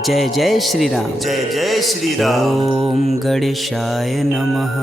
जय जय श्री राम। जय जय श्री राम। ओम गणेशाय नमः।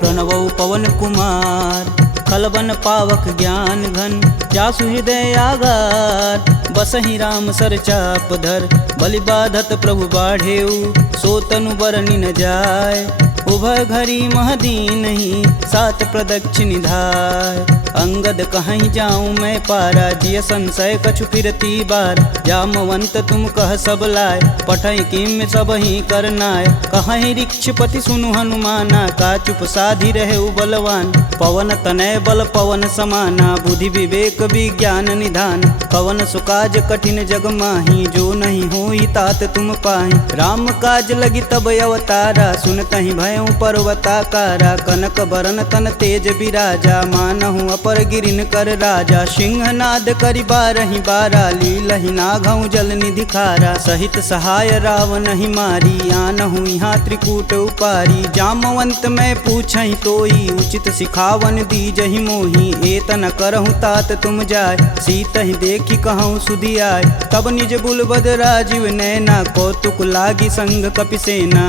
प्रणवौ पवन कुमार खलबन पावक ज्ञान घन, जासु हृदय आगार बसहि राम सर चाप धर। बलि बाधत प्रभु बाढ़ेऊ, सो तनु बरनि न जाय। उभय घरी महदीन ही, सात प्रदक्षिण धाय। अंगद कहीं जाऊं मैं पारा, जिय संशय कछु फिरती बार। जामवंत तुम कह सब लाय, पठई किम सब ही करनाय। कहीं ऋक्षपति सुनु हनुमाना, का चुप साधि रहे बलवान। पवन तनय बल पवन समाना, बुद्धि विवेक विज्ञान निधान। पवन सुकाज कठिन जग माही, जो नहीं होई तात तुम पाही। राम काज लगी तब अवतारा, सुनतहि भयउ पर्वताकारा। कनक बरन तन तेज बिराजा, मानहु अपर गिरिन कर राजा। सिंहनाद करि बारहि बारा, लीलहि नाघउ जल निधि खारा। सहित सहाय रावण ही मारी, आनहु यहाँ त्रिकूट उपारी। जामवंत मैं पूछहि तोई, उचित सिखावन दीजहि मोहि। एतन करहु तात तुम जाय, सीतहि देखि कहूँ सुधि आय। तब निज बुलबद राजीव नैना, कौतुक लागी संग कपिसेना।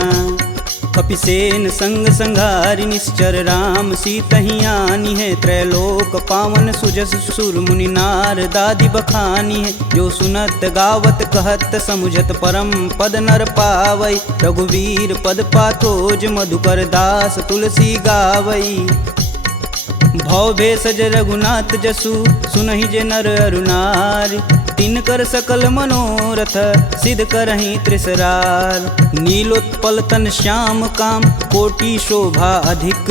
कपिसेन संग संघारि निश्चर, राम सीतहि आनी है। त्रैलोक पावन सुजस सुर मुनि नार दादि बखानी है। जो सुनत गावत कहत समुझत, परम पद नर पावई। रघुवीर पद पाथोज, मधुकर दास तुलसी गावई। भव भेषज रघुनाथ जसु, सुनहि जे नर अरु नारी। तिनकर सकल मनोरथ, सिद्ध करहि त्रिसरार। नीलोत्पल तन श्याम काम, कोटि शोभा अधिक।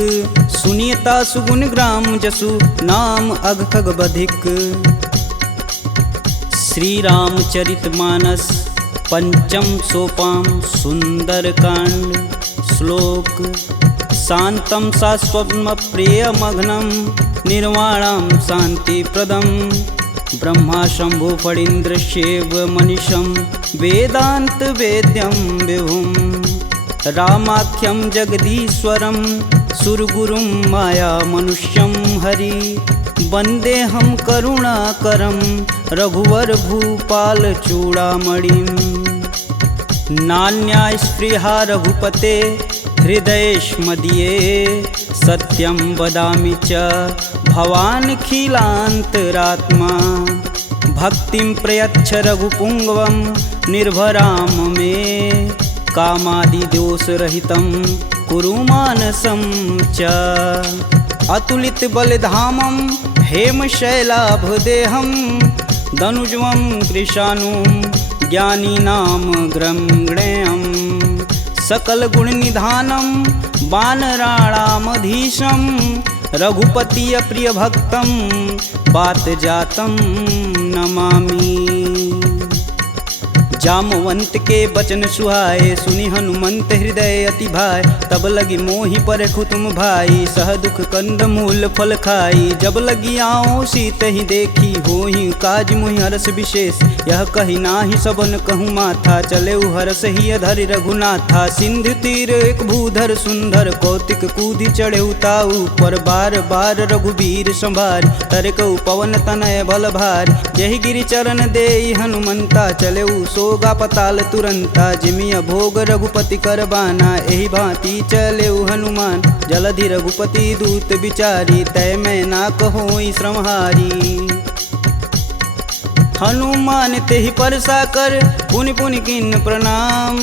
सुनियता सुगुण ग्राम जसु, नाम अघ खग बधिक। श्री रामचरित मानस पंचम सोपान, सुंदर कांड। श्लोक शांतं शाश्वतं प्रियमघ्नं, निर्वाणं शांतिप्रदं। ब्रह्मा शंभु फणीन्द्रशैव मनीषं, वेदांत वेद्यं विभुं। रामाख्यं जगदीश्वरं, सुरगुरुं माया मनुष्यं हरि। वन्देऽहं करुणाकरं, रघुवर भूपाल चूड़ामणिं। नान्या स्पृहा रघुपते, हृदयेष्मदीये। सत्यं वदामि च भवानखिलान्तरात्मा। भक्तिं प्रयच्छ रघुपुङ्गवं, निर्भराम मे। कामादिदोषरहितं कुरु मानसं च। अतुलित बलधामं, हेमशैलाभदेहं। दनुजवं कृशानुं, ज्ञानीनां ग्रंगणेयम्। सकल गुण निधानं, वानराणामधीशं। रघुपति प्रिय भक्तं, बात जातं नमामि। जामवंत के बचन सुहाए, सुनि हनुमंत हृदय अति भाय। तब लगी मोहि परखु तुम भाई, सह दुख कंद मूल फल खाई। जब लगी आओ सीत ही देखी, होहि काज मोहि हरस विशेष। यह कही नाही सबन कहूँ माथा, चले हरस ही अधरि रघुनाथा। सिंधु तीर एक भूधर सुंदर, कौतिक कूदि चढ़े ताऊ पर। बार बार रघुबीर संभार, तरकऊ पवन तनय बल भार। यही गिरि चरण देई हनुमंता, चले सोगा पताल तुरंता। जिमिया भोग रघुपति करबाना, एहि भांति चले हनुमान। जलधि रघुपति दूत बिचारी, तय मैं ना कहोई श्रमहारी। हनुमान तेहि परसा कर, पुनि पुनि किन्न प्रणाम।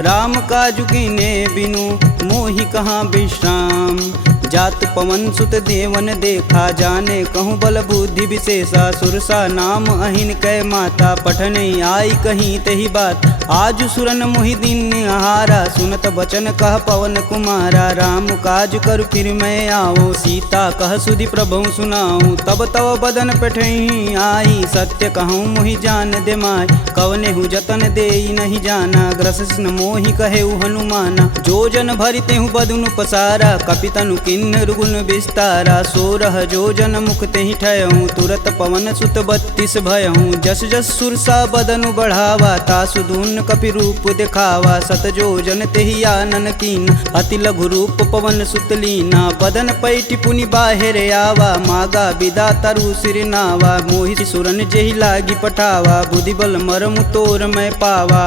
राम काजु कीने बिनु, मोहि कहाँ विश्राम। जात पवन सुत देवन देखा, जाने कहूँ बल बुद्धि विशेषा। सुरसा नाम अहिन कै माता, पठने आई कहीं तेहि बात। आज सुरन मोहि दिन आहारा, सुनत बचन कह पवन कुमारा। राम काज कर फिर मैं आओ, सीता कह सुधि प्रभु सुनाऊं। तब तव बदन पठई आई, सत्य कहूँ मोहि जान दे माय। कवने हु जतन देई नहीं जाना, ग्रसिन मोहि कहेउ हनुमाना। जो जन भरिते हूँ बदनु पसारा, कपितनु किन्नर गुण विस्तारा। 16 जो जन मुख तेहि ठयऊँ, तुरत पवन सुत 32 भयऊँ। जस जस सुरसा बदनु बढ़ावा, तासु दून मुन कपि रूप दिखावा। सत जो जन तेहि आनन कीन, अति लघु रूप पवन सुत लीना। बदन पैठि पुनि बाहिर आवा, मागा बिदा तरु सिर नावा। मोहि सुरन जेहि लागी पठावा, बुद्धि बल मरम तोर मैं पावा।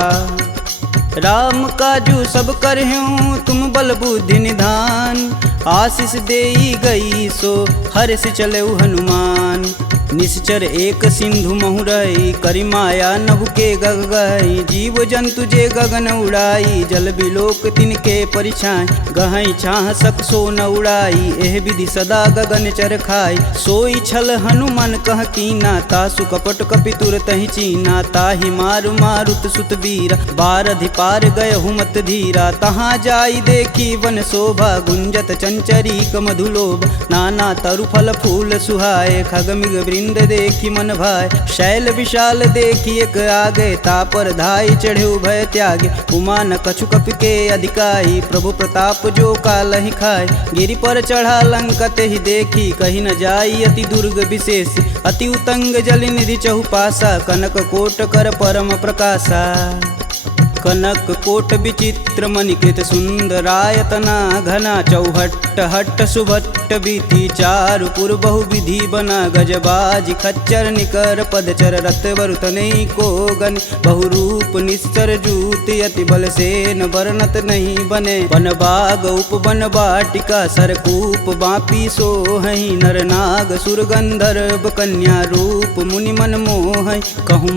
राम काजू सब करहूँ तुम बल बुद्धि निधान, आशीष देई गई सो हर्ष चलऊ हनुमान। निश्चर एक सिंधु महुरई, करि माया नभु के गग गई। जीव जंतु जे गगन उड़ाई, जल बिलोक तिनके परिछाई। गहई छाह सक सो न उड़ाई, एह विधि सदा गगन चर खाई। सोई छल हनुमान कह कीना, तासु कपट कपि तुरतहि चीना। ताहि मारु मारुत सुत वीर, बारधि पार गय हुमत धीरा। तहाँ जाई देखी वन शोभा, गुंजत चंचरीक मधुलोभ। नाना तरु फल फूल सुहाए, खग मृग वृंद देखी मन भाए। शैल विशाल देखी एक आगे, तापर धाई चढ़े भय त्यागे। उमा न कछु कपि के अधिकाई, प्रभु प्रताप जो कालहि खाए। गिरि पर चढ़ा लंका तेहि देखी, कही न जाई अति दुर्ग विशेष। अति उतंग जल निधि चहुपासा, कनक कोट कर परम प्रकाशा। कनक कोट विचित्र मणिकृत सुंदरायतना घना। चौहट्ट हट्ट सुभट्ट बीती, चारु पुर बहु विधि बना। गजबाज खच्चर निकर पदचर, रथ वरुतनई को गन। बहुरूप निश्चर जूत, अति बल सेन वर्णत नहीं बने। वन बाग उपवन बाटिका, सरकूप बापी सोहई। नर नाग सुर गंधर्व कन्या, रूप मुनि मन मोहई। कहु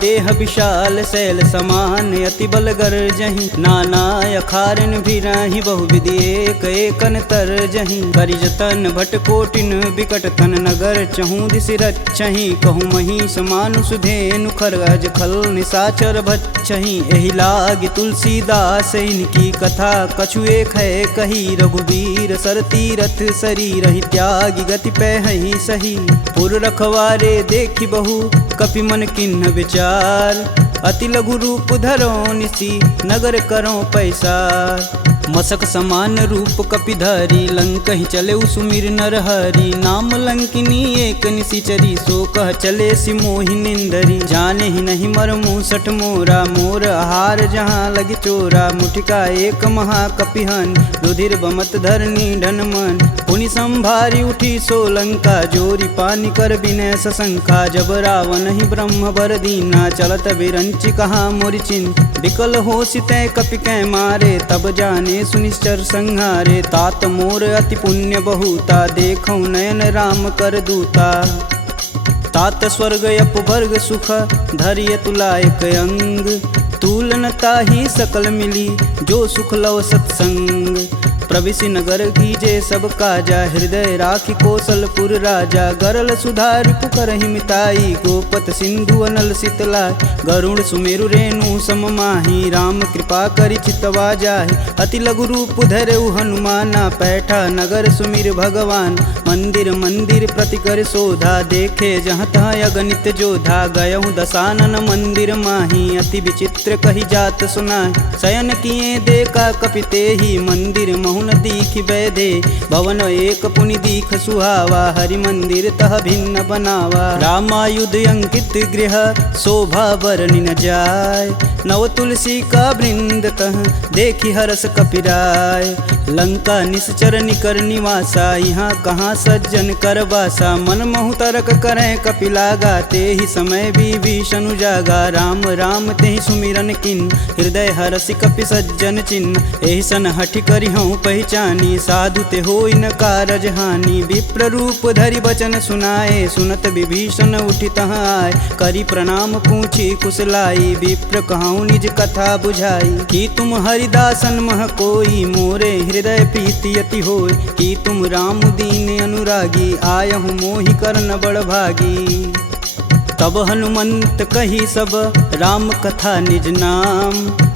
देह विशाल शैल समान, अति बल गर्जहि। नाना अखारन भिराहि, बहुविधि एक एकन तरजहि। करि जतन भट कोटिन बिकट तन, नगर चहु दिस रक्षहि। कहु महिष मानुष धेनु, खरगज खल निशाचर भक्षहि। एहि लागी तुलसीदास इनकी कथा, कछु एक है कही। रघुवीर सर तीरथ शरीरहि, त्यागी गति पैहि सही। पुर रखवारे देखि बहु, कपि मन किन्ह विचार। अति लघु रूप धरो निसी, नगर करो पैसार। मसक समान रूप कपिधरी, लंकहि चले सुमिर नर हरि। नाम लंकिनी एक निशिचरी, सो कह चले सिमोहि निंदरी। जाने ही नहीं मर मूसठ मोरा, मोर आहार जहाँ लगी चोरा। मुठिका एक महाकपिहन, रुधिर बमत धरनी ढन मन। पुनि संभारी उठी सो लंका, जोरी पानी कर बिनय सशंका। जब रावण ही ब्रह्म बर दीना, चलत बिरंचि कहा मोरि चिन्ह। विकल होसि तै कपि कै मारे, तब जाने सुनिश्चर संहारे। तात मोर अति पुण्य बहुता, देखौ नयन राम कर दूता। तात स्वर्ग अपवर्ग सुख, धरिय तुलायक अंग। तूलन ताहि सकल मिली, जो सुख लव सत्संग। प्रविशि नगर कीजे सब काजा, हृदय राखि कौशलपुर राजा। गरल सुधार पुकरहि मिताई, गोपत सिंधु अनल शीतलाय। गरुड़ सुमेरु रेणु सम माही, राम कृपा करि चितवा जाहि। अति लघु रूप धरऊ हनुमाना, पैठा नगर सुमिर भगवान। मंदिर मंदिर प्रति कर शोधा, देखे जहाँ तहाँ अगणित जोधा। गयहु दशानन मंदिर माही, अति विचित्र कही जात सुनाई। शयन किए देखा कपि तेहि, मंदिर महुन दीख बैधे। भवन एक पुनि दीख सुहावा, हरि मंदिर तह भिन्न बनावा। रामायुध अंकित गृह, शोभा बरनि न जाय। नव तुलसी का वृंद तह, देखि हरस कपिराय। लंका निश्चर निकर निवासा, यहाँ कहाँ सज्जन कर बासा। मन महु तरक करें कपिलागा, तेहि समय विभीषण जागा। राम राम तेहि सुमिरन किन, हृदय हरसि कपि सज्जन चिन्ह। एहि सन हठि करिहउँ पहचानी, साधु ते होई न कारज हानि। विप्र रूप धरि बचन सुनाए, सुनत विभीषण उठि तहाँ आए। करि प्रणाम पूछी कुशलाई, विप्र कहूँ निज कथा बुझाई। कि तुम हरिदासन मह कोई, मोरे हृदय प्रीति अति होय। कि तुम राम दीन अनुरागी, आयहु मोहि करन बड़ भागी। तब हनुमंत कही सब, राम कथा निज नाम।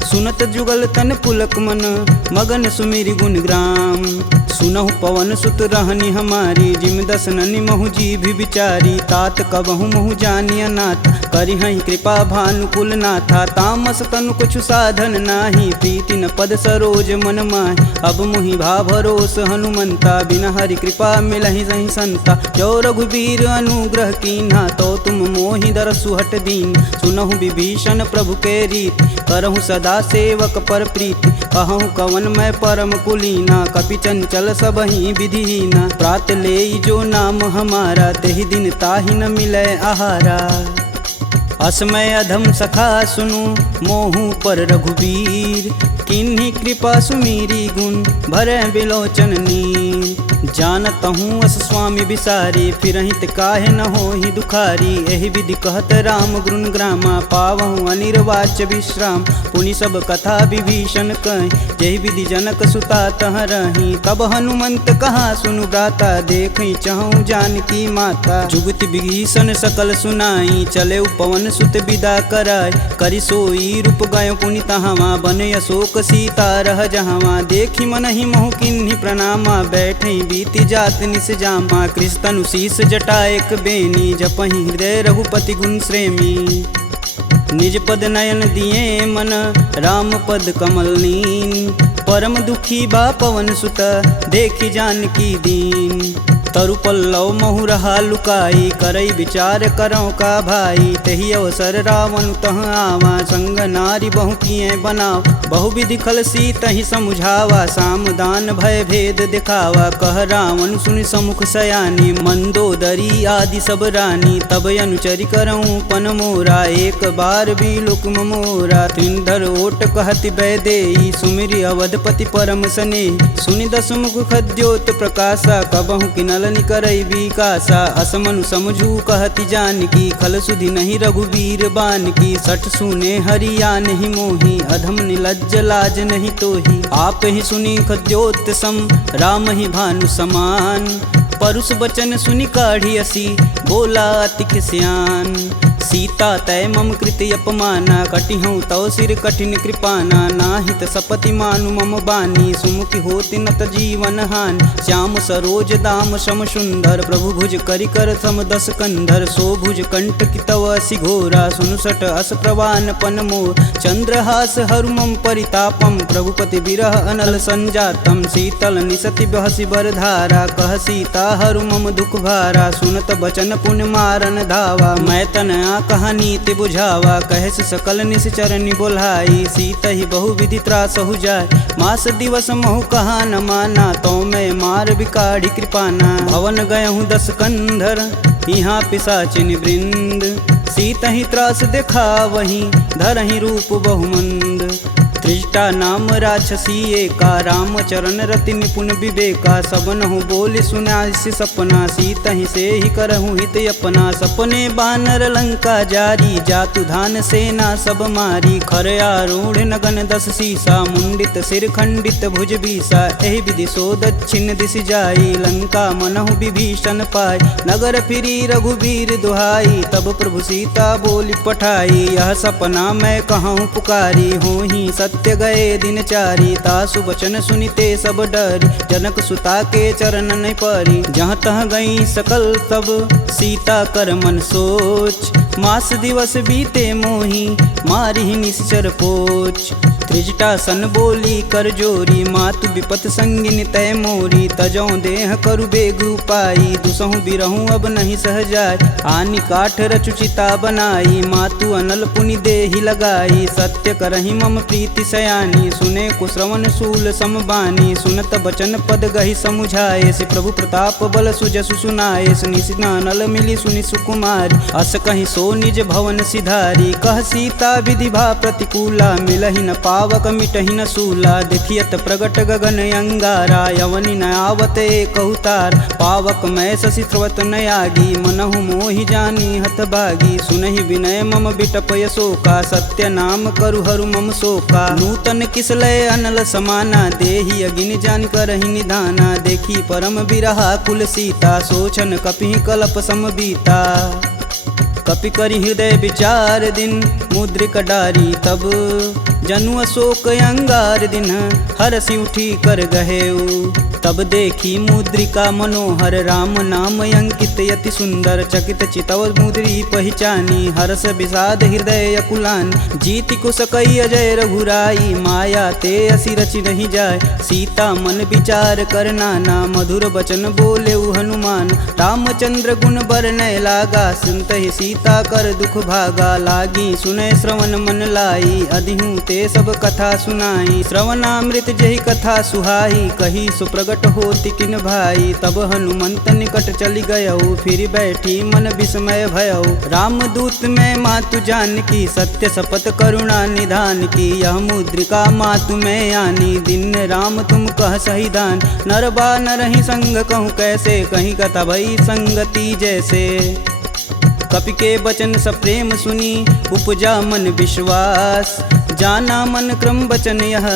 सुनत जुगल तन पुलक मन, मगन सुमिरि गुण ग्राम। सुनहु पवन सुत रहनी हमारी, जिम दस ननि महु जी भी विचारी। तात कबहु महु जानी अनाथ, करिहहि कृपा भानुकुल नाथा। तामस तनु कुछु साधन नाही, प्रीति न पद सरोज मन माहि। अब मुहि भा भरोस हनुमंता, बिना हरि कृपा मिलहि सही संता। जो रघुबीर अनुग्रह कीन्हा, तो तुम मोहि दरसु हट दीन। सुनहु विभीषण प्रभु के रीति, करहु सदा सेवक पर प्रीति। कहूँ कवन मैं परम कुलीना, कपि चंचल सबहि विधिहीना। प्रात लेई जो नाम हमारा, तेहि दिन ताहि न मिलै आहारा। असमय अधम सखा सुनु, मोहु पर रघुबीर। किन्हीं कृपा सुमीरी गुण, भरै बिलोचन नीर। जानत हूँ अस स्वामी बिसारी, फिरहित काहे न होहि दुखारी। एहि विधि कहत राम गुण ग्रामा, पावहु अनिर्वाच्य विश्राम। पुनि सब कथा विभीषण कहि, जेहि विधि जनक सुता तह रही। तब हनुमंत कहा सुनु भ्राता, देखहि चहु जानकी माता। जुगति विभीषण सकल सुनाई, चले पवन सुत विदा कराई। करि सोई रूप गयो पुनि तहावा, बन अशोक सीता रह जहावा। देखि मनहि महु किन्हि प्रणामा, बैठे बीति जात निस जामा। कृष्ण शीस जटा एक बेनी, जपहि हृदय रघुपति गुण श्रेमी। निज पद नयन दिए मन, राम पद कमल नीन। परम दुखी बा पवन सुत, देखि जानकी दीन। तरु पल्लव महु रहा लुकाई, करई विचार करौ का भाई। तही अवसर रावण तह आवा, संग नारी बहु किए बनाव। बहु विधि खल सीतहि समुझावा, साम दान भय भेद दिखावा। कह रावण सुनि समुख सयानी, मंदोदरी आदि सब रानी। तब अनुचरि करऊँ पन मोरा, एक बार भी लुक मोरा। त्रिंधर ओट कहति बैदेई, सुमिरि अवधपति परम स्नेही। सुनि दस मुख खद्योत प्रकाशा, कबहु किनल करई विकासा। असमनु समझू कहति जानकी, खल सुधि नहीं रघुबीर बानकी। सठ सुने हरिया नहीं मोही, अधम निलज्ज लाज नहीं तोही। आप ही सुनी खद्योत सम, राम ही भानु समान। परुष बचन सुनि काढ़ी असी, बोला अति खिसियान। सीता तय मम कृति अपमाना, कटिहूँ तव सिर कठिन कृपाना। नाहित सपति मानु मम बानी, सुमुखी होति नत जीवन हानि। श्याम सरोज दाम सम सुंदर, प्रभु भुज करि कर सम दस कंधर। सो भुज कंठ की तव असि घोरा, सुनुसट अस प्रवान पन मोर। चंद्रहास हरु मम परितापम, प्रभुपति बिरह अनल संजातम। शीतल निसति बहसि बरधारा, कह सीता हरु मम दुख भारा। सुनत बचन पुन मारन धावा, मैं तन कहानी ते बुझावा। कहस सकल निश्चरनि बोलाई, सीतहि बहु विधि त्रासहु जाय। मास दिवस महु कहा न माना, तो मैं मार बिकाढ़ी कृपाना। भवन गयहूँ दस कंधर, यहाँ पिशाचिन वृंद। सीतहि त्रास दिखावहि, धरहि रूप बहुमंद। त्रिजटा नाम राक्षसी एका, राम चरण रति निपुण विवेका। सबनहु बोलि सुनासि सपना, सीतहि से ही करहु हित अपना। सपने बानर लंका जारी, जातु धान सेना सब मारी। खर आरूढ़ नगन दस सीसा, मुंडित सिर खंडित भुज बीसा। एहि विधि सो दक्षिण दिश जाई, लंका मनहु विभीषण पाई। नगर फिरी रघुबीर दुहाई, तब प्रभु सीता बोली पठाई। यह सपना मैं कहूँ पुकारी, होहि सत्य गए दिन चारी। तासु बचन सुनिते सब डरी, जनक सुता के चरण नहीं परी। जहाँ तह गई सकल तब, सीता कर मन सोच। मास दिवस बीते मोही, मारी निश्चर पोच। त्रिजटा सन बोली कर जोरी, मातु विपत संगिन तय मोरी। तजौ देह करु बेग उपाई, दुसहु बिरहु अब नहीं सह जाय। आनि काठ रचुचिता बनाई, मातु अनल पुनि देहि लगाई। सत्य करहि मम प्रीति सयानी, सुने कुश्रवण शूल समबानी। सुनत बचन पद गहि समुझाए, से प्रभु प्रताप बल सुजसु सुनाए। निशिना नल मिली सुनि सुकुमारी, अस कहि सो निज भवन सिधारी। कह सीता विधि भा प्रतिकूला, मिलहि न पावक मिटहि न सूला। देखियत प्रगट गगन अंगारा, यवनि न आवत एक अवतार। पावक मैं शशि स्रवत न आगी, मनहु मोहि जानी हत भागी। सुनहि विनय मम बिटपय शोका, सत्य नाम करु हरु मम शोका। नूतन किसलय अनल समाना, देहि अगिन जान करहि निधाना। देखी परम बिरहा कुल सीता, सोचन कपि कलप सम बीता। कपि करि हृदय विचार दिन, मुद्रिक डारी तब। जनु अशोक अंगार दिन, हरसि उठी कर गहेऊ। तब देखी मुद्रिका मनोहर राम नाम अंकित यति सुंदर चकित चितव मुद्री पहचानी हर्ष विषाद हृदय अकुलान जीति कुश कई अजय रघुराई माया ते असी रचि नहीं जाय सीता मन विचार कर नाना मधुर वचन बोले हनुमान रामचंद्र गुण बरनय लागा सुनत ही सीता कर दुख भागा लागी सुनय श्रवण मन लाई अधिहूँ ते सब कथा सुनाई श्रवणामृत जही कथा सुहाई कही सुप्रगट होति किन भाई तब हनुमंत निकट चली गयऊ फिर बैठी मन विस्मय भयऊ रामदूत में मातु जान की सत्य शपथ करुणा निधान की यह मुद्रिका मातु में आनी दिन राम तुम कह सही दान नरबा नरहि संग कहूँ कैसे कहीं कथा भई संगति जैसे कपि के बचन सप्रेम सुनी उपजा मन विश्वास जाना मन क्रम बचन यह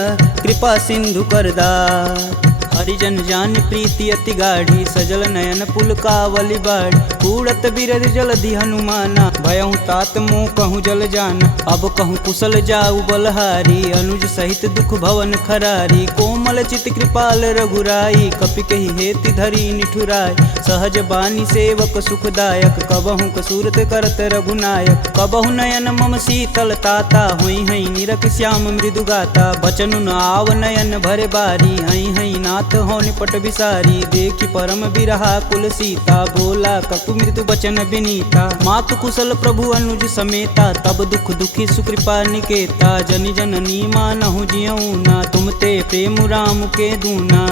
कृपा सिंधु करदार हरिजन जान प्रीति अति गाढ़ी सजल नयन पुल कावली बाढ़ कूड़त बिरद जलधि हनुमाना भयहु तात मोह कहूँ जल जान अब कहूँ कुशल जाऊ बलहारी अनुज सहित दुख भवन खरारी कोमल चित कृपाल रघुराई कपि कही हेति धरी निठुराय सहज बानी सेवक सुखदायक कबहु कसूरत करत रघुनायक कबहु नयन मम शीतल ताता हुई हई निरख श्याम मृदु गाता बचनु न आव नयन भरे बारी हई हई नाथ हो निपट विसारी देखी परम बिरहा कुल सीता बोला कपु मृदु बचन विनीता मातु कुशल प्रभु अनुज समेता तब दुख दुखी सुकृपा निकेता जनि जननी मानहु जियऊ ना तुम ते प्रेम राम के दूना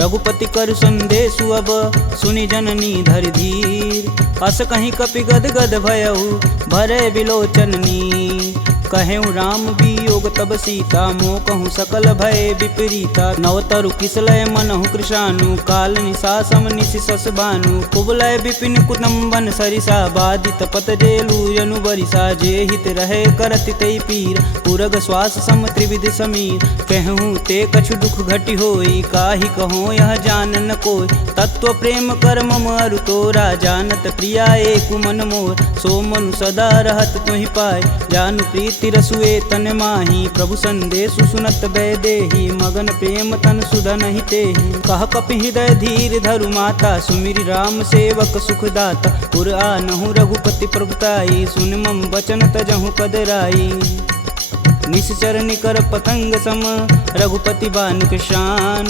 रघुपति कर संदेशु अब सुनि जननी धर धीर अस कहीं कपि गद गद भयऊ भरे विलोचननी कहेऊ राम वियोग तब सीता मोह कहूँ सकल भय विपरीता नवतरु किसलय मनहु कृशानु काल निशा सम निशिस बानु कुबलय विपिन कुतुम्बन सरिसा बादित पत जेलु यनु बरिसा जे हित रहे करति तै पीर पुरग श्वास सम त्रिविध समीर कहूँ ते कछु दुख घटि होई काहि कहो यह जान न कोय तत्व प्रेम कर मम अरु तोरा जानत प्रिया एक मन मोर सो मनु सदा रहत तुहि पाय जानु प्रीत तिरसुए तन माही प्रभु संदेशु सुनत बैदेही मगन प्रेम तन सुधन ही तेहि कह कपि हृदय धीर धरु माता सुमिरि राम सेवक सुखदाता पुर आनहु रघुपति प्रभुताई सुन मम वचन तजहु कदराई निश्चर निकर पतंग सम रघुपति बान कृशान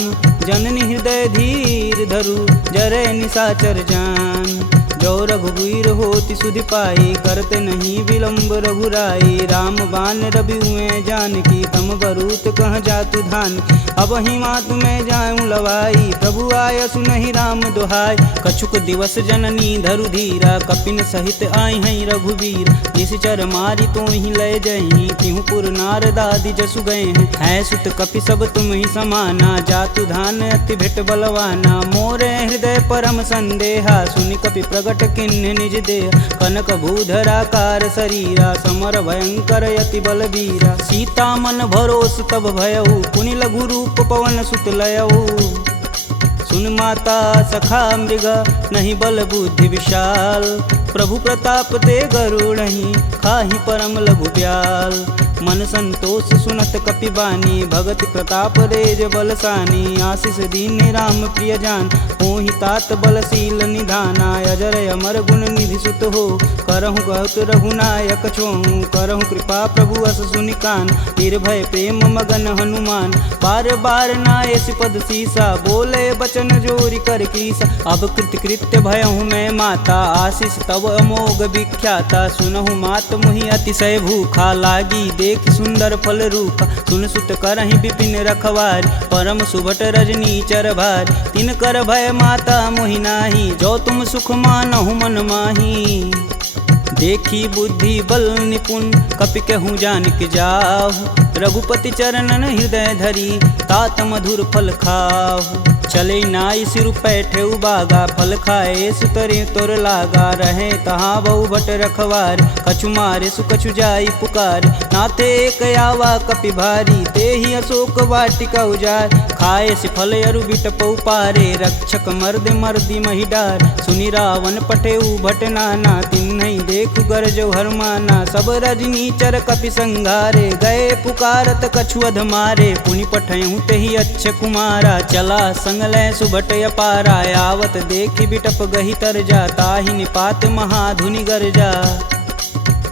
जननी हृदय धीर धरु जरे निशाचर जान जो रघुवीर होति सुधि पाई करते नहीं विलंब रघुराई राम बान रवि हुए जानकी तम बरूत कह जातु धान अब ही मातु में जाऊं लवाई प्रभु आय सुनहि राम दुहाई कछुक दिवस जननी धरु धीरा कपिन सहित आई हैं रघुवीर निश्चर मारी तो ही लय जही तिहु पुर नारदादि जसु गए हैं सुत कपि सब तुम ही समाना जातु धान अति भेट बलवाना मोरे हृदय परम संदेहा सुनि कपि प्रगट किन्ह निज देह कनक भूधराकार शरीरा समर भयंकर यति बलबीरा सीता मन भरोस तब भयऊ पुनि लघु रूप पवन सुत लयऊ सुन माता सखा मृग नहीं बल बुद्धि विशाल प्रभु प्रताप ते गरुड़हि खाहि परम लघु ब्याल मन संतोष सुनत कपिबानी भगत प्रताप रेज बलसानी आशीष दीन राम प्रिय जान होहि तात बलशील निधाना अजर अमर गुण निधि सुत हो करहु कहत रघुनायक छोहु करहु कृपा प्रभु अस सुनिकान निर्भय प्रेम मगन हनुमान बार बार नायस पद सीसा बोले बचन जोरी कर कीसा अब कृत्य भयहु मैं माता आशीष तब अमोघ विख्याता सुनहु मात मुहि अतिशय भूखा लागी देख सुंदर फल रूप सुन सुत करहि विपिन रखवार परम सुभट रजनी चर भार तिन कर भय माता मोहि नाही जो तुम सुख मानहु मन माही देखी बुद्धि बल निपुण कपि कहूँ जानिक जाहु रघुपति चरणन हृदय धरी तात मधुर फल खाहु चले नाई सिर पैठे बागा फल खाए सुतरे तोर लागा रहे तहाँ बहु भट रखवार कछु मारे सुकछु जाई पुकार नाते एक आवा कपि भारी ते ही अशोक वाटिका उजार खाए से फल अरु बिटप उपारे रक्षक मर्द मर्दी महिडार सुनि रावण पटेऊ भट नाना तिन्हई देखु गरजो हरमाना सब रजनी चर कपि संघारे गए पुकारत कछु अध मारे पुनि पठयहु तेहि अच्छ कुमारा चला संग लै सुभट अपारा आवत देखि बिटप गहि तर जा ताहि निपात महाधुनि गरजा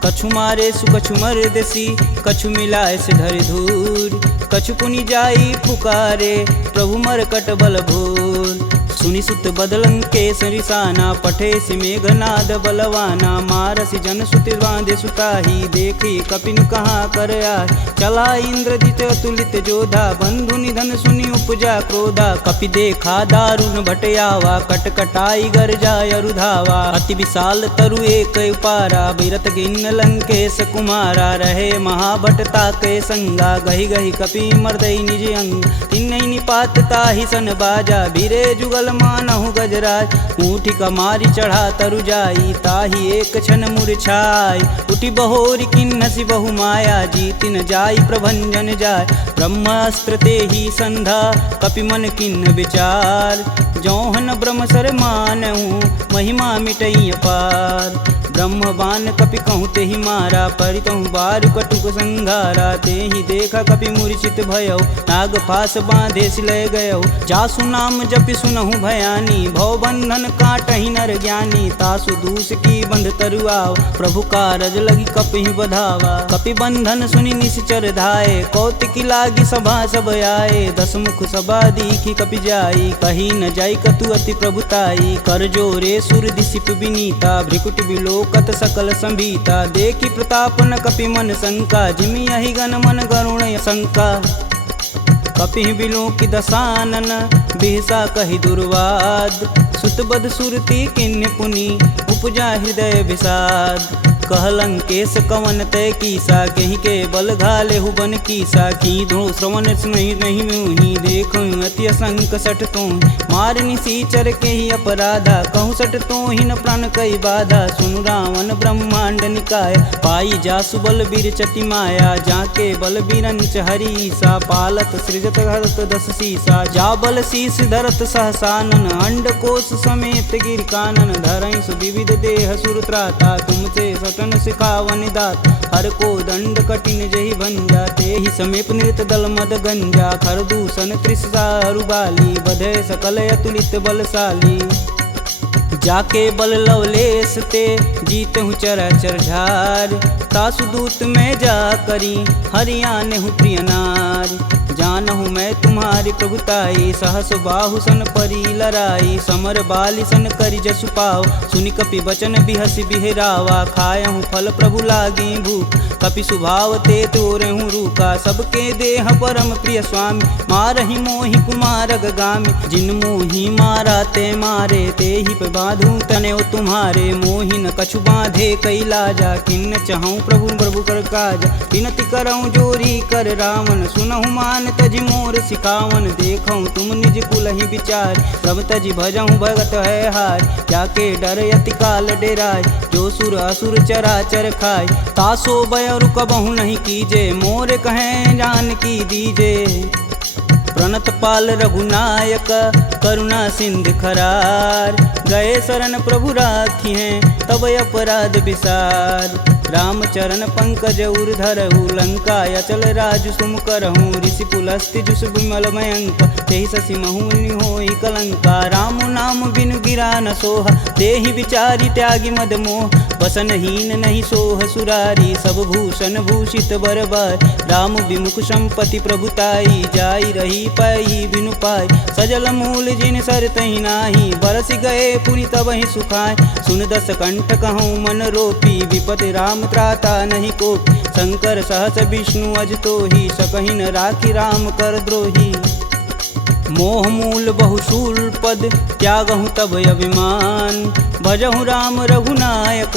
कछु मारे सु कछु मर देसी कछु मिलाए से धरि धूर कछु पुनि जाई पुकारे प्रभु मरकट बल भूर सुनि सुत बदलं के सरिसाना पठे सि मेघनाद बलवाना मारसि जन सुति बांधे सुताही देखी कपिन कहाँ कर आए चला इंद्रजित अतुलित जोधा बंधु निधन सुनि उपजा क्रोधा कपि देखा दारुण भटयावा कटकटाई गरजा अरुधावा अति विशाल तरु एक उपारा बिरत गिन्न लंकेश कुमारा रहे महाभटता के संगा गहि गहि कपि मर्दई निज अंग तिन्नई निपात ताहि सन बाजा बीरे जुगल मानहु गजराज ऊँटी कमारी चढ़ा तरु जाई ताहि एक क्षण मूर्छाई उठी बहोरी किन्नसी बहु माया जीतिन जाई प्रभंजन जाय ब्रह्मास्त्र तेहि संधा कपि मन किन्न विचार जौहन ब्रह्म सर मानहु महिमा मिटई अपार ब्रह्म बान कपि कहूँ तेहि मारा परितहु बारु कटुक संघारा तेहि देखा कपि मूर्छित भयौ नाग फास बांधे सिलय गयौ जासु नाम जपि सुनहु भयानी भव बंधन काटहि नर ज्ञानी तासु दूस की बंध तरुआव प्रभु कारज लगी कपि बधावा कपि बंधन सुनि निश्चर धाये कौतिकी लागी सभा सब आए दस मुख सभा दीखी कपि जाई कही न जाई कतु अति प्रभुताई कर जोरे सुर दिसिप विनीता भ्रिकुट बिलोकत सकल संभीता देखी प्रताप न कपि मन शंका जिमि यही गण मन गरुण शंका कपि बिलोकि दसानन बिहसा कहि दुर्वाद सुतबद सुरति किन्य पुनि उपजा हृदय विषाद कहलंकेश कवन तय कीसा कहीं के बल घाले हुबन कीसा की धो श्रवण नहीं नहीं मुही देखो अति असंक सठ तो मार निसीचर के ही अपराधा कहूँ सठ तो ही न प्राण कई बाधा सुनु रावण ब्रह्मांड निकाय पाई जासु बल बीर चटी माया जाके बल बीरंच हरीसा पालत सृजत हरत दस सीसा जा बल शीस धरत सहसानन अंड कोश समेत गिर कानन धरई सुविविध देह सुरत्राता तुमसे सटन सिखावन दात हर को दंड कठिन जही भंजा तेहि समीप नृत दल मद गंजा खर दूषण त्रिषा रुबाली बधे सकल अतुलित बलशाली जाके बल लवलेश ते जीतहु चराचर झार तासु दूत में जा करी हरियाने हूँ प्रिय नार जानहु मैं तुम्हारी प्रभुताई सहस बाहु सन परी लराई समर बाली सन करी जसु पाव सुनि कपि बचन बिहसी बिहरावा खायहु फल प्रभु लागी भूख कपि सुभाव ते तोरहु रूका सबके देह परम प्रिय स्वामी मारहि मोहि कुमार गामी जिन मोहि मारा ते मारे ते ही पे बांधू तने तुम्हारे मोहि न कछु बांधे कैलाजा किन्न चहूँ प्रभु प्रभु कर काज विनति करऊँ जोरी कर रावण सुनहु मान तजि मोर सिखावन देखऊँ तुम निज कुल ही विचार प्रभ तजि भजऊँ भगत है हार जाके डर यति काल डेराय जो सुर असुर चराचर खाय तासो बय रुकबहु नहीं कीजे मोर कहें जान की दीजे प्रणत पाल रघुनायक करुणा सिंध खरार गए शरण प्रभु राखी हैं तब अपराध विसार रामचरण पंकज उर्धरहु लंका अचल राजु सुम करहूँ ऋषि पुलस्ति जुस विमल मयंक तेहि शशि महुनि होई कलंका राम नाम बिनु गिरा न सोह देहि विचारी त्यागी मद मोह वसनहीन नहीं सोह सुरारी सब भूषण भूषित बरबर राम विमुख संपत्ति प्रभुताई जाई रही पाई बिनु पाई सजल मूल जिन सर तहि नाही बरस गए पुनि तबहि सुखाय सुन दस कंठ कहूँ मन रोपी विपति राम त्राता नहीं कोपी शंकर सहस विष्णु अज तो ही सकहि न राखी राम कर द्रोही मोह मूल बहुशूल पद त्यागहु तब अभिमान भजहु राम रघुनायक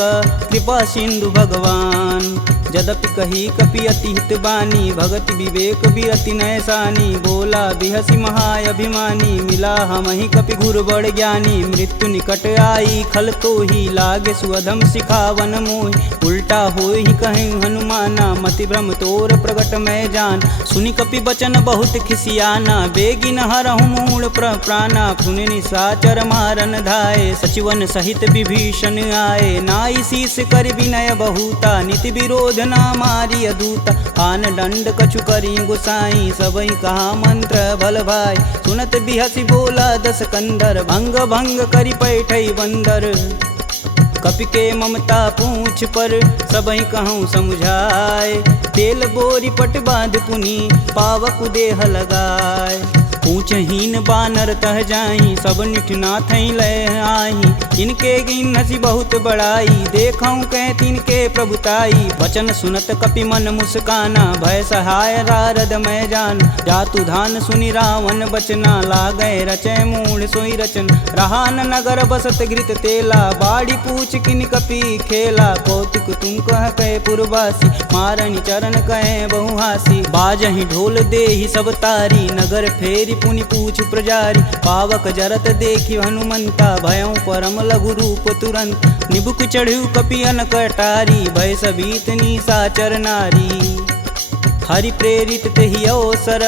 कृपा सिंधु भगवान जदपि कही कपि अति हित बानी, भगति विवेक बिरति नैसानी। बोला बिहसी महाय अभिमानी, मिला हमहि कपि गुर बड़ ज्ञानी। मृत्यु निकट आई खल तो ही, लागे सुअधम सिखावन मोहि। उल्टा होई कहीं हनुमाना, मति भ्रम तोर प्रगट मैं जान। सुनि कपि बचन बहुत खिसियाना, बेगिन हरहु मूल प्राणा। पुनि निशाचर मारन धाये, सचिवन सहित विभीषण आए। नाई शीस कर विनय बहुता, नीति विरोध ना मारी अदूता। आन दंड कछु करी गुसाई, सबई कहा मंत्र बल भाई। सुनत बिहसी बोला दस कंदर, भंग भंग करि पैठई बंदर। कपि के ममता पूछ पर, सबई कहूँ समझाए। तेल बोरी पट बांध पुनि, पावक देह लगाए। पूछहीन बानर तह जाही, सब निठना थई लय आही। इनके गिन हसी बहुत बड़ाई, देखऊँ कह तिनके प्रभुताई। वचन सुनत कपि मन मुस्काना, भय सहाय नारद मैं जान। जातु धान सुनि रावण बचना, लागै रचय मूढ़ सोई रचन। रहा न नगर बसत घृत तेला, बाड़ी पूछ किन कपि खेला। कौतुक तुम कह कहे पुरवासी, मारनि चरण कहे बहुहासी। बाजहि ढोल देहि सब तारी, नगर फेरी पुनि पूछ प्रजारी। पावक जरत देखि हनुमंता, भयं परम लघु रूप तुरंत। निबुक चढ़ु कपि अनक अटारी, भय सबीत निशाचर नारी। हरि प्रेरित तेहि अवसर,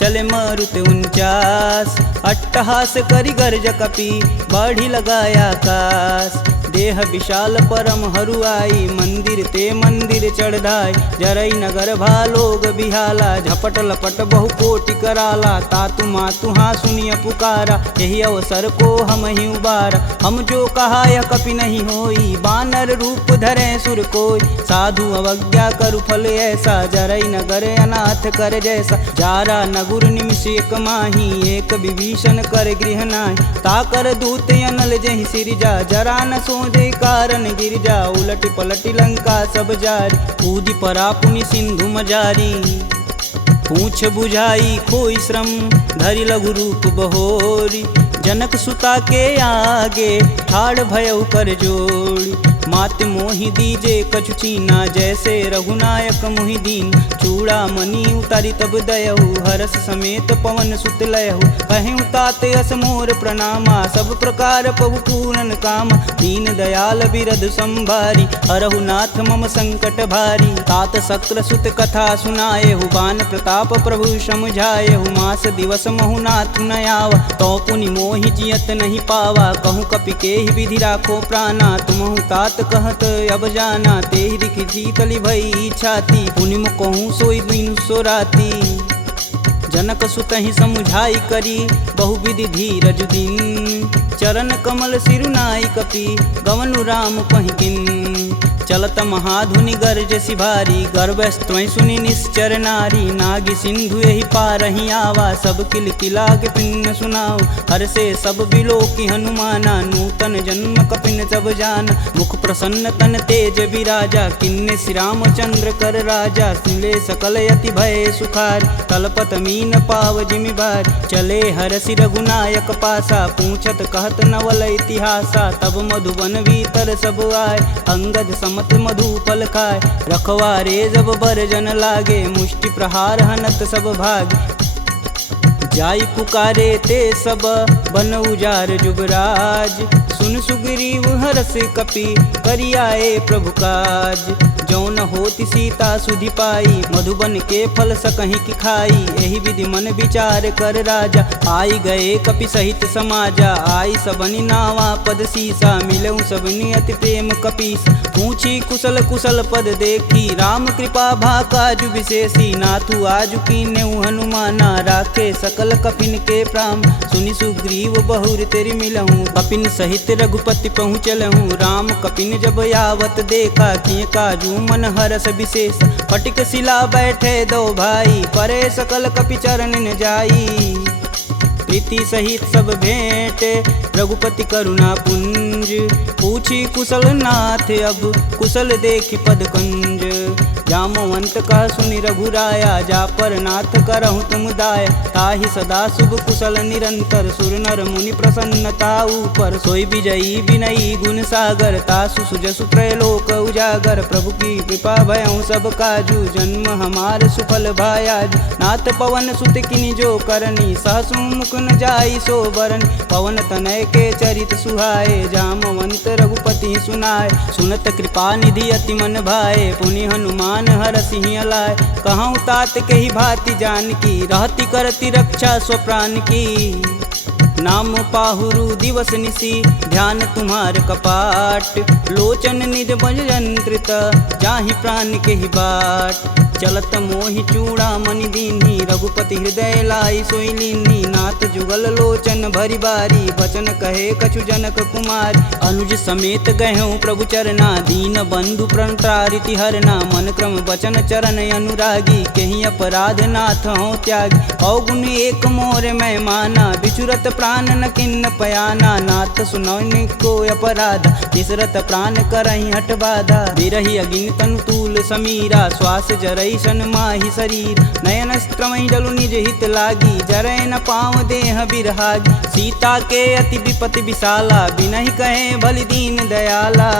चले मारुत 49। अट्टहास करि गर्ज कपि, बाढ़ि लगाया आकाश। देह विशाल परम हरुआई, मंदिर ते मंदिर चढ़ाई। जरई नगर भालोग बिहाला, झपट लपट बहु कोटि कराला। तातु मातु हाँ सुनिय पुकारा, यही अवसर को हम ही उबारा। हम जो कहा यह कपि नहीं होई, बानर रूप धरे सुर कोई। साधु अवज्ञा करु फल ऐसा, जरई नगर अनाथ कर जैसा। जारा नगुर निमिष एक माही, एक विभीषण कर गृह नाहि। ताकर दूत अनल जहि सिरजा, जरा न सोजे कारण गिरजा। उलटि पलटि लंका सब जारी, कूदि परा पुनि सिंधु मजारी। पूछ बुझाई खोई श्रम, धरि लघु रूप बहोरी। जनक सुता के आगे, ठाड़ भयउ कर जोड़ी। मात मोहि दीजे कछु चीना, जैसे रघुनायक मोहि दीन। चूड़ा मणि उतारी तब दयहु, हरस समेत पवन सुत लयहु। कहें तात यस मोर प्रणामा, सब प्रकार प्रभु पूरन काम। दीन दयाल बिरध संभारी, हरहु नाथ मम संकट भारी। तात शक्र सुत कथा सुनाएहु, बान प्रताप प्रभु समझाएहु। मास दिवस महु नाथ न आवा, तो पुनि मोहि जियत नहीं पावा। कहूँ कपि केहि विधि राखो प्राणा, तुमहु तात कहत अब जाना। तेहि दिखि शीतलि भई छाती, पुनि कहूँ सोई दिन सो राती। जनक सुतहि समुझाई करी, बहुविधि धीरज दिन। चरण कमल सिरुनाई कपि, गवनु राम पहिकिन। चलत महाधुनि गर्ज सिभारी, गर्भस्त्वं सुनि निश्चर नारी। नागी सिंधु यही पारहि आवा, सब किल किला के पिन सुनाओ। हर से सब बिलोकि हनुमाना, नूतन जन्म कपिन सब जान। मुख प्रसन्न तन तेज विराजा, किन्ने श्री रामचंद्र कर राजा। सुले सकल यति भय सुखार, तलपत मीन पाव जिमि बार। चले हरसि रघुनायक पासा, पूछत कहत नवल इतिहासा। तब मधुबन भीतर सब आए, अंगद मत मधुपल खाए। रखवारे जब बरजन लागे, मुष्टि प्रहार हनत सब भाग। जाई पुकारे ते सब, बन उजार जुबराज। सुन सुग्रीव हरस कपि, करियाए प्रभु काज। जौन होति सीता सुधि पाई, मधुबन के फल सकहि की खाई। एहि विधि मन विचार कर राजा, आई गए कपि सहित समाजा। आई सबनि नावा पद सीसा, मिलऊँ सबनि अति प्रेम कपीस। पूछी कुशल कुशल पद देखी, राम कृपा भा काजु विशेषी। नाथु आजु कीन्हु हनुमाना, राखे सकल कपिन के प्राम। सुनि सुग्रीव बहुर तेरि मिलहूँ, कपिन सहित रघुपति पहुँचलहूँ। राम कपिन जब यावत देखा, किए काजू मन हरस विशेष। फटिक शिला बैठे दो भाई, परे सकल कपि चरण न जाई। प्रीति सहित सब भेंट, रघुपति करुणा पुंज। पूछी कुशल नाथ अब, कुशल देखि पद कंज। जामवंत कह सुनि रघुराया, जा पर नाथ करहु तुम दाया। ताहि सदा शुभ कुशल निरंतर, सुर नर मुनि प्रसन्नता ऊपर। सोई विजयी विनयी गुण सागर, तासु सुजसु त्रैलोक उजागर। प्रभु की कृपा भयउ सब काजू, जन्म हमार सुफल भायाज। नाथ पवन सुत किनि जो करनी, सहसु मुख न जाई सो बरन। पवन तनय के चरित सुहाए, जामवंत रघुपति सुनाए। सुनत कृपा निधि अति मन भाए, पुनि हनुमान हर सिंह लाए। कहूँ तात के ही भांति जानकी, रहती करती रक्षा स्वप्राण की। नाम पाहुरु दिवस निसी, ध्यान तुम्हार कपाट। लोचन निज बज यंत्रित, जाहि प्राण के ही बाट। चलत मोहि चूड़ामणि दीन्ही, रघुपति हृदय लाई सोई लीन्ही। नाथ जुगल लोचन भरी बारी, बचन कहे कछु जनक कुमार। अनुज समेत गहूँ प्रभु चरना, दीन बंधु प्रणतारिति हरना। मन क्रम वचन चरण अनुरागी, केहि अपराध नाथ हो त्यागी। अवगुण एक मोर मैं माना, बिछुरत प्राण न किन्न पयाना। नाथ सुनौनि को अपराध, तिसरत प्राण करहि हठ बाधा। बिरहि अगिन तनु तूल समीरा, श्वास जरई सन माहि शरीर। नयन स्त्रमहि जलु निज हित लागी, जरै न पाँव देह बिरहागी। सीता के अति विपति विशाला, बिनहि कहे बलि दीन दयाला।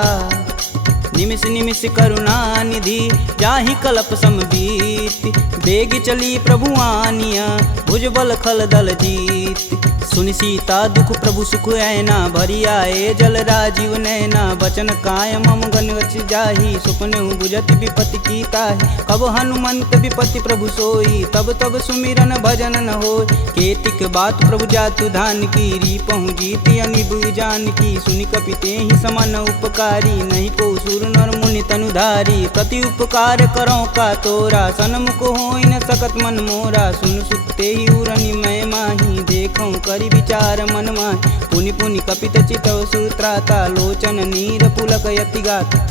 निमिष निमिष करुणा निधि, जाहि कल्प समबीति। बेग चली प्रभु आनिया, भुजबल खल दल जीत। सुनि सीता दुख प्रभु सुख ऐना, भरी आए जल राजीव नैना। बचन काय मम गन गच जाहि, सुपने बुझत विपति की ताहि। कब हनुमंत विपति प्रभु सोई, तब तब सुमिरन भजन न होय। केतिक बात प्रभु जातु धान की, रीपहु जीति अनिब जानकी। सुनि कपि तेहि समन उपकारी, नहीं को सुर नर मुनि तनुधारी। प्रति उपकार करो का तोरा, सनमुख होई न सकत मन मोरा। सुन सुते ही उरनि मैं माही, देखऊँ करि विचार मन माहि। पुनि पुनि कपित चितव सुत्राता, लोचन नीर पुलक यति गाता।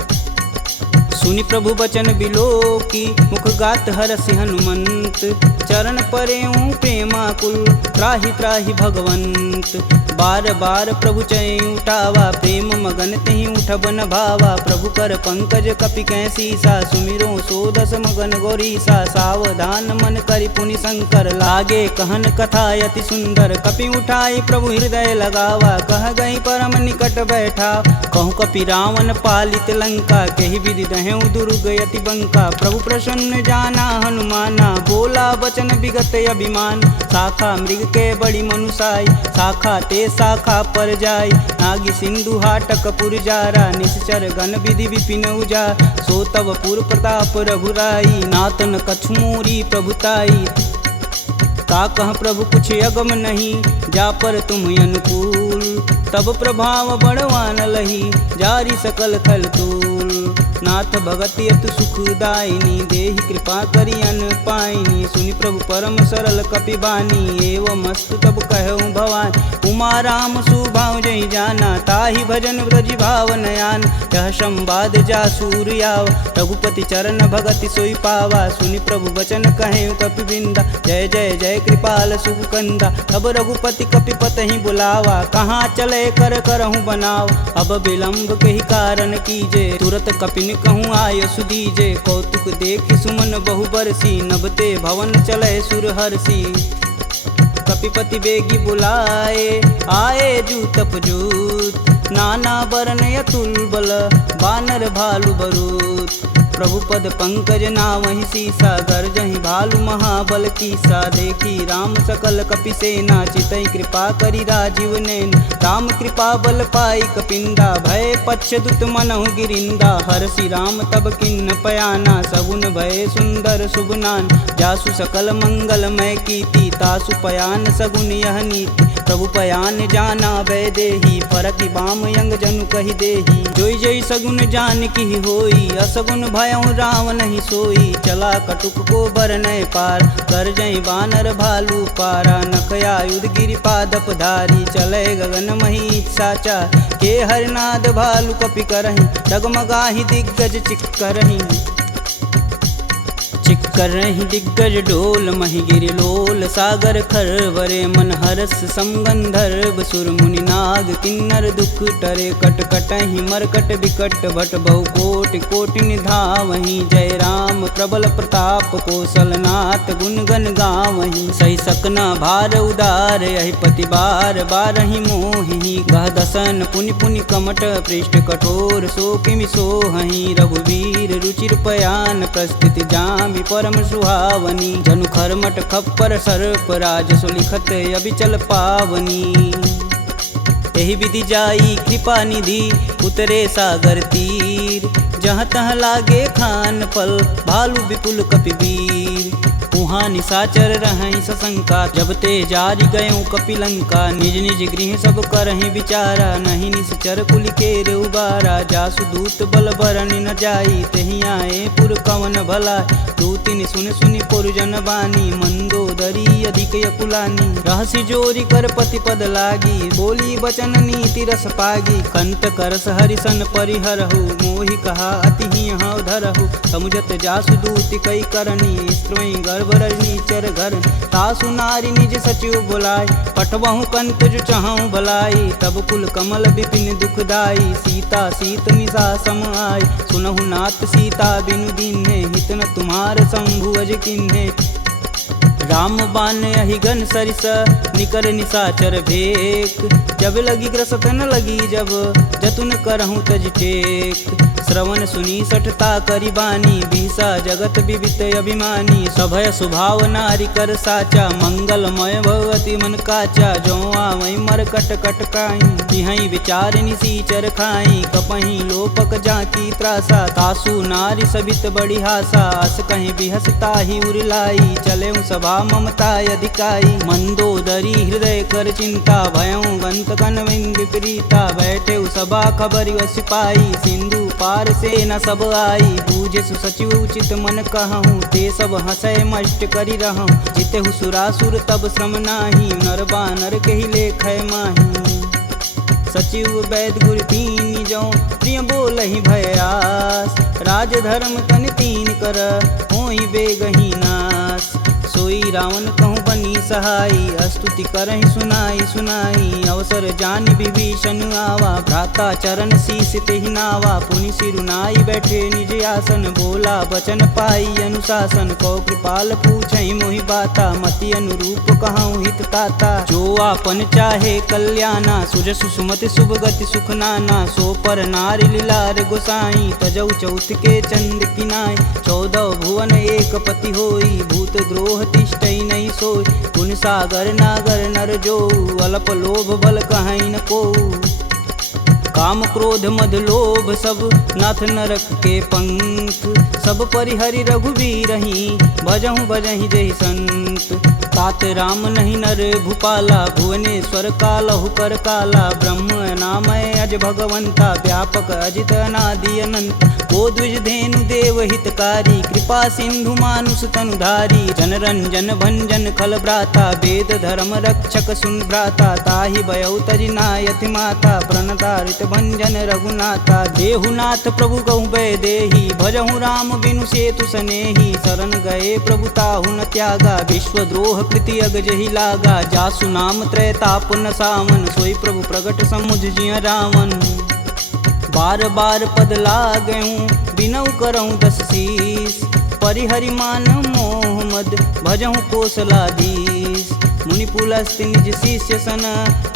सुनि प्रभु बचन बिलोकी, मुख गात हरसि हनुमंत। चरण परेऊँ प्रेमाकुल, त्राहि त्राहि भगवंत। बार बार प्रभु चै उठावा, प्रेम मगन तेहि उठब न भावा। प्रभु कर पंकज कपि कैसीसा, सुमिरो सोदस मगन गौरीसा। सावधान मन करि पुनि शंकर, लागे कहन कथा अति सुंदर। कपि उठाई प्रभु हृदय लगावा, कह गई परम निकट बैठा। कहूँ कपि रावण पालित लंका, केहि विधि दहें दुर्ग यति बंका। प्रभु प्रसन्न जाना हनुमाना, बोला वचन विगत अभिमान। शाखा मृग के बड़ी मनुसाई, शाखा ते शाखा पर जाई। नागी सिंधु हाटक पुरजारा, निश्चर गण विधि विपिन उजार। सो तब पुर प्रताप रघुराई, नातन कछु मोरी प्रभुताई। का कह प्रभु कुछ अगम नहीं, जा पर तुम अनुकूल। तब प्रभाव बड़वान लही, जारी सकल खल तूल। नाथ भगति अतु सुखदायिनी, देहि कृपा करि अन पाइनी। सुनि प्रभु परम सरल कपि बानी, एवं मस्तु तब कहऊँ भवानी। उमा राम सुभाव जहि जाना, ताहि भजन ब्रज भाव नयान। यह संवाद जासूर आव, रघुपति चरण भगति सोई पावा। सुनि प्रभु वचन कहें कपि बिंदा, जय जय जय कृपाल सुख कंदा। तब रघुपति कपि पतहि बुलावा, कहाँ चले कर करहूँ बनाव। अब विलंब के ही कारण कीजे, तुरत कपिन कहूँ आय सुदीजे। कौतुक देख सुमन बहु बरसी, नभते भवन चले सुर हर्षि। कपिपति बेगी बुलाए, आए जूत पजूत। नाना वरण अतुल बल, बानर भालु बरूत। प्रभु पद पंकज नावहि सीसा, गर्जहि भालु महाबल कीसा। देखी राम सकल कपि सेना, चितई कृपा करि राजीव नैन। राम कृपा बल पाई कपिंदा, भय पश्चदुत मनहु गिरिंदा। हरषि राम तब किन्न पयाना, सगुन भय सुंदर शुभनान। जासु सकल मंगलमय कीर्ति, तासु पयान सगुन यह नीति। प्रभु पयान जाना भय देही, फरकि बाम यंग जनु कहि देही। जोई जोई सगुन जानकी होई, असगुन भयउ राम नहीं सोई। चला कटुक को बरनय पार, कर जई बानर भालू पारा। नख आयुध गिरिपादप धारी, चले गगन मही साचा। के हरनाद भालू कपि करहि, डगमगाहि दिग्गज चिक्करहि। चिक्करहि दिग्गज डोल, महि गिरि लोल। सागर खरवरे मन हरस समगंधर्व। सुर मुनि नाग किन्नर दुख टरे कट कटहि मरकट विकट भट बहु कोटि कोटि निधावहि जय राम प्रबल प्रताप कौशलनाथ गुण गण गावहि सही सकना भार उदार यही पति बार बारहि मोहि गह दसन पुनि पुनि कमट पृष्ठ कठोर सो किमि सोहहि रघुवीर रुचिर पयान प्रस्थिति जामि परम सुहावनी जनु खरमट खप्पर सर्प राज सुलिखत अबिचल पावनी एहि विधि जाई कृपा निधि उतरे सागर तीर जहाँ तहाँ लागे खान फल भालू विपुल कपिवीर उहाँ निशाचर रहहि सशंका जब ते जारि गयों कपिलंका निज निज गृह सब करहि विचारा नहीं निश्चर कुलिकेर उबारा जासु दूत बल बरनि न जाई तेहि आए पुर कवन भला दूतिन सुन सुनि पुरजन बानी मंदोदरी अधिक यकुलानी रहसि जोरी कर पति पद लागी बोली बचन नीति रस पागी कंत करस हरिसन परिहरहु मोहि कहा अति ही हव धरहु समुझत जासु दूति कई करनी स्त्रोई गर्भ रजनी चर घर तासु नारी निज सचिव बुलाय पठबहु कंत जो चाहूं भलाई तब कुल कमल विपिन दुखदाई सीता सीत निशा सम आय सुनहु नाथ सीता बिनु दीन्हे हित न तुम्हार शंभु अज किन्हे राम बान अहिगन सरिस निकर निशाचर भेक जब लगी ग्रसत न लगी जब जतुन करहूँ तज टेक श्रवण सुनी सठता करी बानी बीसा जगत विवित अभिमानी सभय स्वभाव नारी कर साचा मंगलमय भगवती मन काचा जो आवई मर कट कट काई तिहई विचार निसीचर खाई कपही लोपक जाकी त्रासा तासु नारी सबित बड़ी हासा अस कहीं बिहसता ही उरलाई चले सभा ममता अधिकाई मंदोदरी हृदय कर चिंता भयं गंत कनविन विपरीता बैठे सभा खबर सिपाही सिंधु पार से न सब आई बूझे सुसचिव उचित मन कहूँ ते सब हंसय मष्ट करी रहूँ जिते सुरासुर तब श्रम नाही नर बानर के ही लेख माही सचिव वैद गुरु तीन जो प्रिय बोल ही भयास राज धर्म तन तीन कर होई बेगही नास सोई रावण कहूँ बनी सहाई स्तुति करहि सुनाई सुनाई अवसर जान विभीषण आवा भ्राता चरण शीस तेहि नावा पुनि सिरुनाई बैठे निज आसन बोला बचन पाई अनुशासन कौ कृपाल पूछहि मोहि बाता मति अनुरूप कहूँ हित ताता जो आपन चाहे कल्याणा सुजसु सुमति शुभ गति सुख नाना सो पर नारी लीलार गोसाई तजौ चौथ के चंद किनाय 14 भुवन एक पति होई भूत द्रोह तिष्ठई नहीं सोई गुण सागर नागर नर जो अल्प लोभ बल कहीं न को काम क्रोध मद लोभ सब नाथ नरक के पंख सब परिहरि रघुवीर ही भजहु भजहि जहि संत तात राम नहीं नर भूपाला भुवनेश्वर कालहु कर काला ब्रह्म नामय अज भगवंता व्यापक अजित अनादि अनंत को द्विज धेनु देव हितकारी कृपा सिंधु मानुष तनुधारी जन रंजन भंजन खल भ्राता वेद धर्म रक्षक सुन भ्राता ताहि भयउ तजि नायति माता प्रणतारित भंजन रघुनाथा देहुनाथ प्रभु कहु भय देहि भजहु राम बिनु सेतु सनेहि शरण गए प्रभु ताहु न त्यागा विश्वद्रोह कृति अगजहि लागा जासु नाम त्रैताप न सावन सोई प्रभु प्रगट समुझ जिय रावण बार बार पद लागऊं बिनऊ करऊं 10 शीस परिहरि मान मोह मद भजहु कौशलाधीश मुनि पुलस्त निज शिष्य सन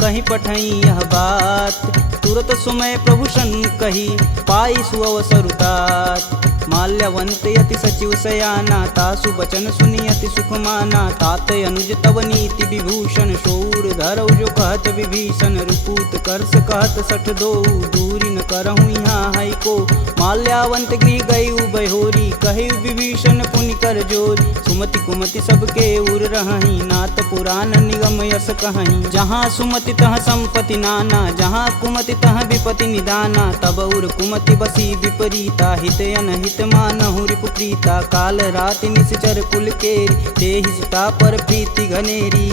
कहीं पठई यह बात तुरत सुमय प्रभु सन कही पाई सुअवसरुतात माल्यवंत यति सचिव सयाना तासु बचन सुनियति सुख माना तात अनुज तव नीति विभूषण शौर धरौ जो कहत विभीषण रुपूत करस कहत सठ दो दूरी न करहु यहाँ है को माल्यावंत गृह गई बहोरी कहे विभीषण पुनि कर जोरी सुमति कुमति सबके उर रही नाथ पुराण निगम यस कहीं जहाँ सुमति तह संपत्ति नाना जहाँ कुमति तह विपति निदाना तब उर कुमति बसी विपरीता हित अनहित मानहु रिपुप्रीता काल राति निश्चर कुल केरी देहि सीता पर प्रीति घनेरी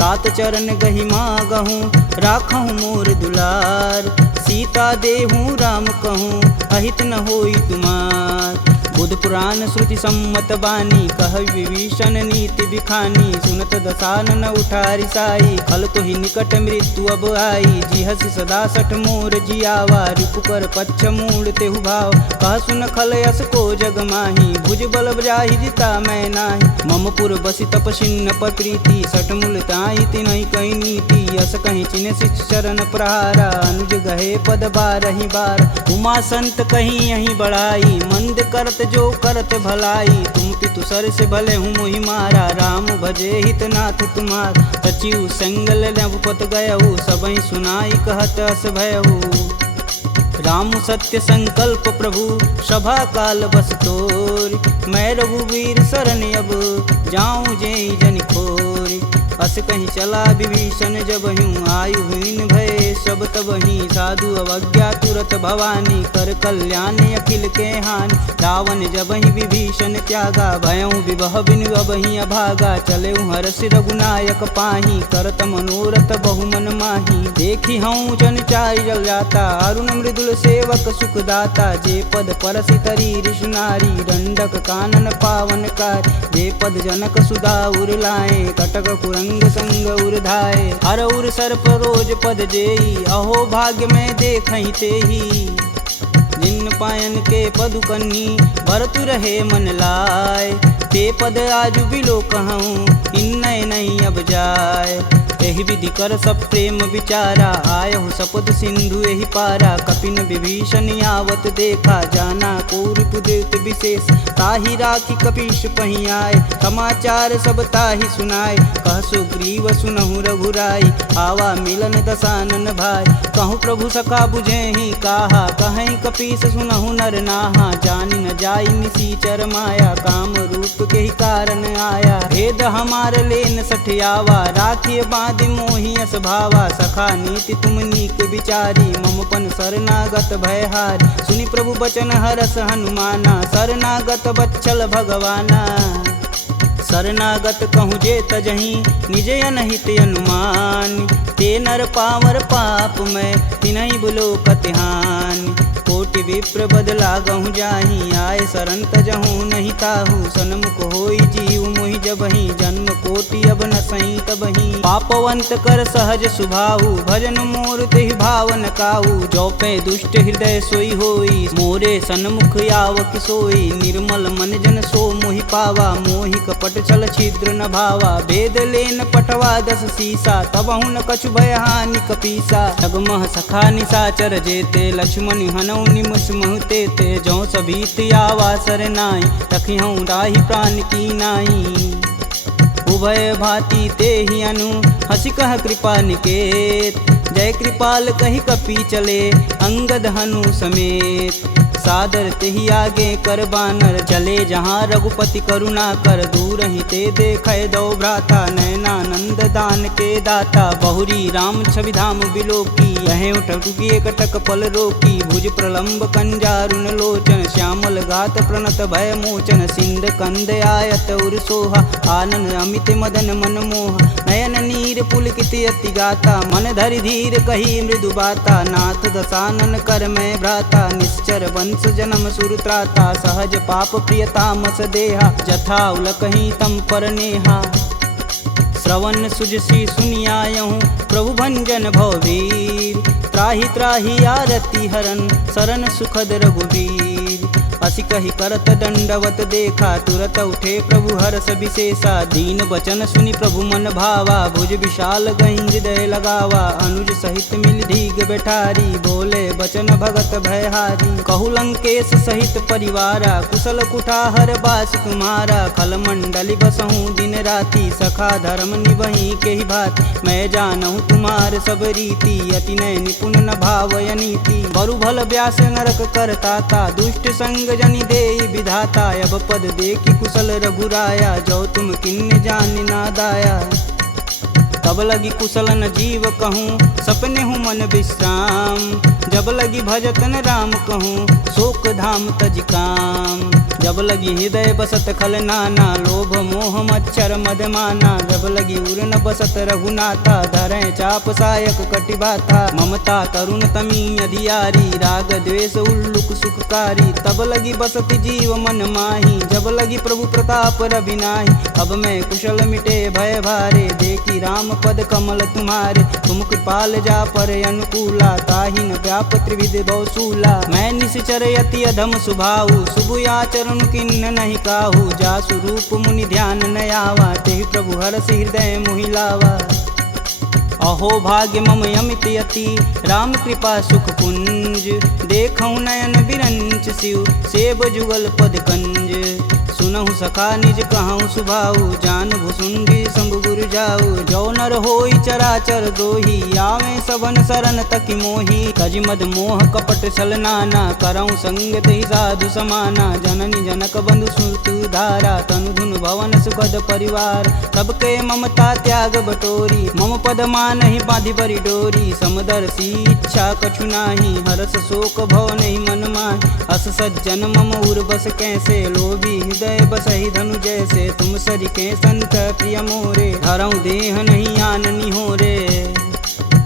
तात चरण गहि मागहूँ राखहूँ मोर दुलार सीता देहूँ राम कहूँ अहित न होई तुमार बुध पुराण श्रुति सम्मत बानी कह विभीषण नीति बिखानी सुनत दसानन उठारी साई खल तो ही निकट मृत्यु अब आई जी हसी सदा सठ मोर जियावा रिपुकर पच्छ मूड तेहु भाव कह सुन खल यस को जग माही भुज बल जाहि जिता मैं नाही मम पुर बसी तपसिन्न पर प्रीति सठ मूल ताई तिनहि कही नीति यस कहीं चिन्ह शिष चरण प्रहारा अनुज गहे पद बारहि बार उमा संत कहीं यही बढ़ाई मंद करत जो करत भलाई तुम पितु सर से भले हूँ मोहि मारा राम भजे हितनाथ तुम्हार सचिव संगल नवपत गयहु सबहि सुनाई कहत अस भयहु राम सत्य संकल्प प्रभु सभा काल बस तोर मैं रघुवीर शरण अब जाऊं जेई जन खोरी अस कहीं चला विभीषण जब हूँ आयुहीन भय सब तब ही साधु अवज्ञा तुरत भवानी कर कल्याण अखिल के हान रावण जब ही विभीषण त्यागा भयऊ विवह बिनु अब ही अभागा चले हरस रघुनायक पाही करत मनोरथ बहुमन माही देखी हूँ जन चाय जल जाता अरुण मृदुल सेवक सुखदाता जे पद परसि तरी ऋषुनारी दंडक कानन पावन कार जे पद जनक सुधा उर लाए कटक कुरंग संग उर्धाए हर उर सर्प रोज पद जेई अहो भाग्य में देखहि तेही जिन पायन के पदु कन्नी भरतु रहे मन लाय ते पद आजु बिलो कहूँ इन्नय नहीं अब जाय एहि विधि कर सब प्रेम विचारा आयहु सपद सिंधु एहि पारा कपिन विभीषण आवत देखा जाना कौरव देत विशेष ताहि राखी कपीश पही आए समाचार सब ताहि सुनाए कह सुग्रीव सुनहु रघुराई आवा मिलन दसानन भाई कहूँ प्रभु सखा बुझे ही काहा कहीं कपीस सुनहु नर नाहा जानि न जाई निसीचर माया काम रूप के ही कारण आया भेद हमार लेन सठियावा राखिय बांध मोहि अस भावा सखा नीति तुम नीक विचारी ममपन शरणागत भयहार सुनि प्रभु बचन हरस हनुमाना शरणागत बच्चल भगवाना शरणागत कहूँ जे तजही निज अनहित अनुमान ते नर पावर पाप में तिनहि बुलो कतिहान कोटि विप्र बदला गहूँ जाही आए शरण तजहूँ नहीं ताहू सन्मुख होई जीव मोहि जबहि जन्म कोटि अब न सही तबहि पापवंत कर सहज सुभाऊ भजन मोर तेहि भावन काऊ जो पे दुष्ट हृदय सोई होई मोरे सन्मुख आव किसोई निर्मल मन जन सो मोहि पावा मोहि कपट छल छिद्र न भावा भेद लेन पटवा दस सीसा तबहु न कछु भयहानि कपीसा जगमह सखा निसाचर जेते लक्ष्मण हनौ निमस महते ते जो सभीत आवा सरनाई तखिहूँ राही प्राण की नाई उभय भांति ते ही अनु हसी कह कृपा निकेत जय कृपाल कही कपी चले अंगद हनु समेत सादर तेहि आगे कर बानर चले जहाँ रघुपति करुणा कर दूर ही ते देखे दो भ्राता नयनानंद दान के दाता बहुरी राम छवि धाम बिलोकी यह उठुकी कटक पल रोकी भुज प्रलंब कंजारुन लोचन श्यामल गात प्रणत भय मोचन सिंध कंद आयत उर सोहा आनन अमित मदन मन मोह नयन नीर पुलकित अति गाता मन धरि धीर कही मृदु बाता नाथ दसानन कर मैं भ्राता निश्चर वंश जन्म सुरत्राता सहज पाप प्रियतामस देहा जथा उलकही तम पर नेहा श्रवण सुजसी सुनियायहूँ प्रभु भंजन भववीर त्राहि त्राहि आरती हरन शरण सुखद रघुवीर असी कही करत दंडवत देखा तुरत उठे प्रभु हर्ष विशेषा दीन वचन सुनि प्रभु मन भावा भुज विशाल गही हृदय लगावा अनुज सहित मिल धीग बैठारी बोले बचन भगत भयहारी कहु लंकेश सहित परिवारा कुशल कुठाहर बास तुम्हारा खल मंडली बसहूँ दिन राति सखा धर्म निवही के ही भात मैं जानहूँ तुम्हार सब रीति अति नय निपुण न भावय नीति बरु भल व्यास नरक करता था दुष्ट संग जनि देई विधाता अब पद देखी कुशल रघुराया जो तुम किन्न जान नादाया तब लगी कुशल न जीव कहूँ सपने हूँ मन विश्राम जब लगी भजतन राम कहूँ शोक धाम तज काम जब लगी हृदय बसत खल नाना लोभ मोह मोह मच्छर मदमाना। जब लगी उर न बसत रघुनाथा, धरें चाप सायक कटिबाथा। ममता करुण तमी अधियारी, राग द्वेष उल्लुक सुखकारी। तब लगी बसत जीव मन माही, जब लगी प्रभु प्रताप रविनाही। अब मैं कुशल मिटे भय भारे, देखी राम पद कमल तुम्हारे। तुम कृपाल जा पर अनुकूला, ताहि न व्याप त्रिविध बहुसूला। मैं निश्चर यति अधम सुभाऊ, शुभ आचरण किन्न नहीं काहू। जा स्वरूप मुनि ध्यान न आवा, तेहि प्रभु हरष हृदय मोहि लावा। अहो भाग्य मम यमित यति, राम कृपा सुख कुंज। देखऊँ नयन बिरंच शिव, सेब जुगल पद कंज। सुनहु सखा निज कहूँ सुभाऊ, जान भुसुंडी शंभु गुरु जाऊ। जो नर होई चराचर द्रोही, आवे सबन शरण तकि मोही। तज मद मोह कपट छल नाना, करऊँ संगत ही साधु समाना। जननी जनक बंधु सुत धारा, तनु धुन भवन सुखद परिवार। सबके ममता त्याग बटोरी, मम पद मानहि बांधि बरी डोरी। समदर्शी इच्छा कछु नाही, हरस शोक भव नहीं मन माहि। अस सज्जन मम उर बस कैसे, लोभी हृदय बसहि धनु जैसे। तुम सरिके संत प्रिय मोरे, धरऊँ देह नहीं आननी हो रे।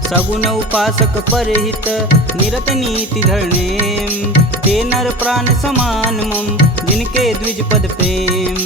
सगुन उपासक परहित, निरत नीति धरनेम। ते नर प्राण समान मम, जिनके द्विज पद प्रेम।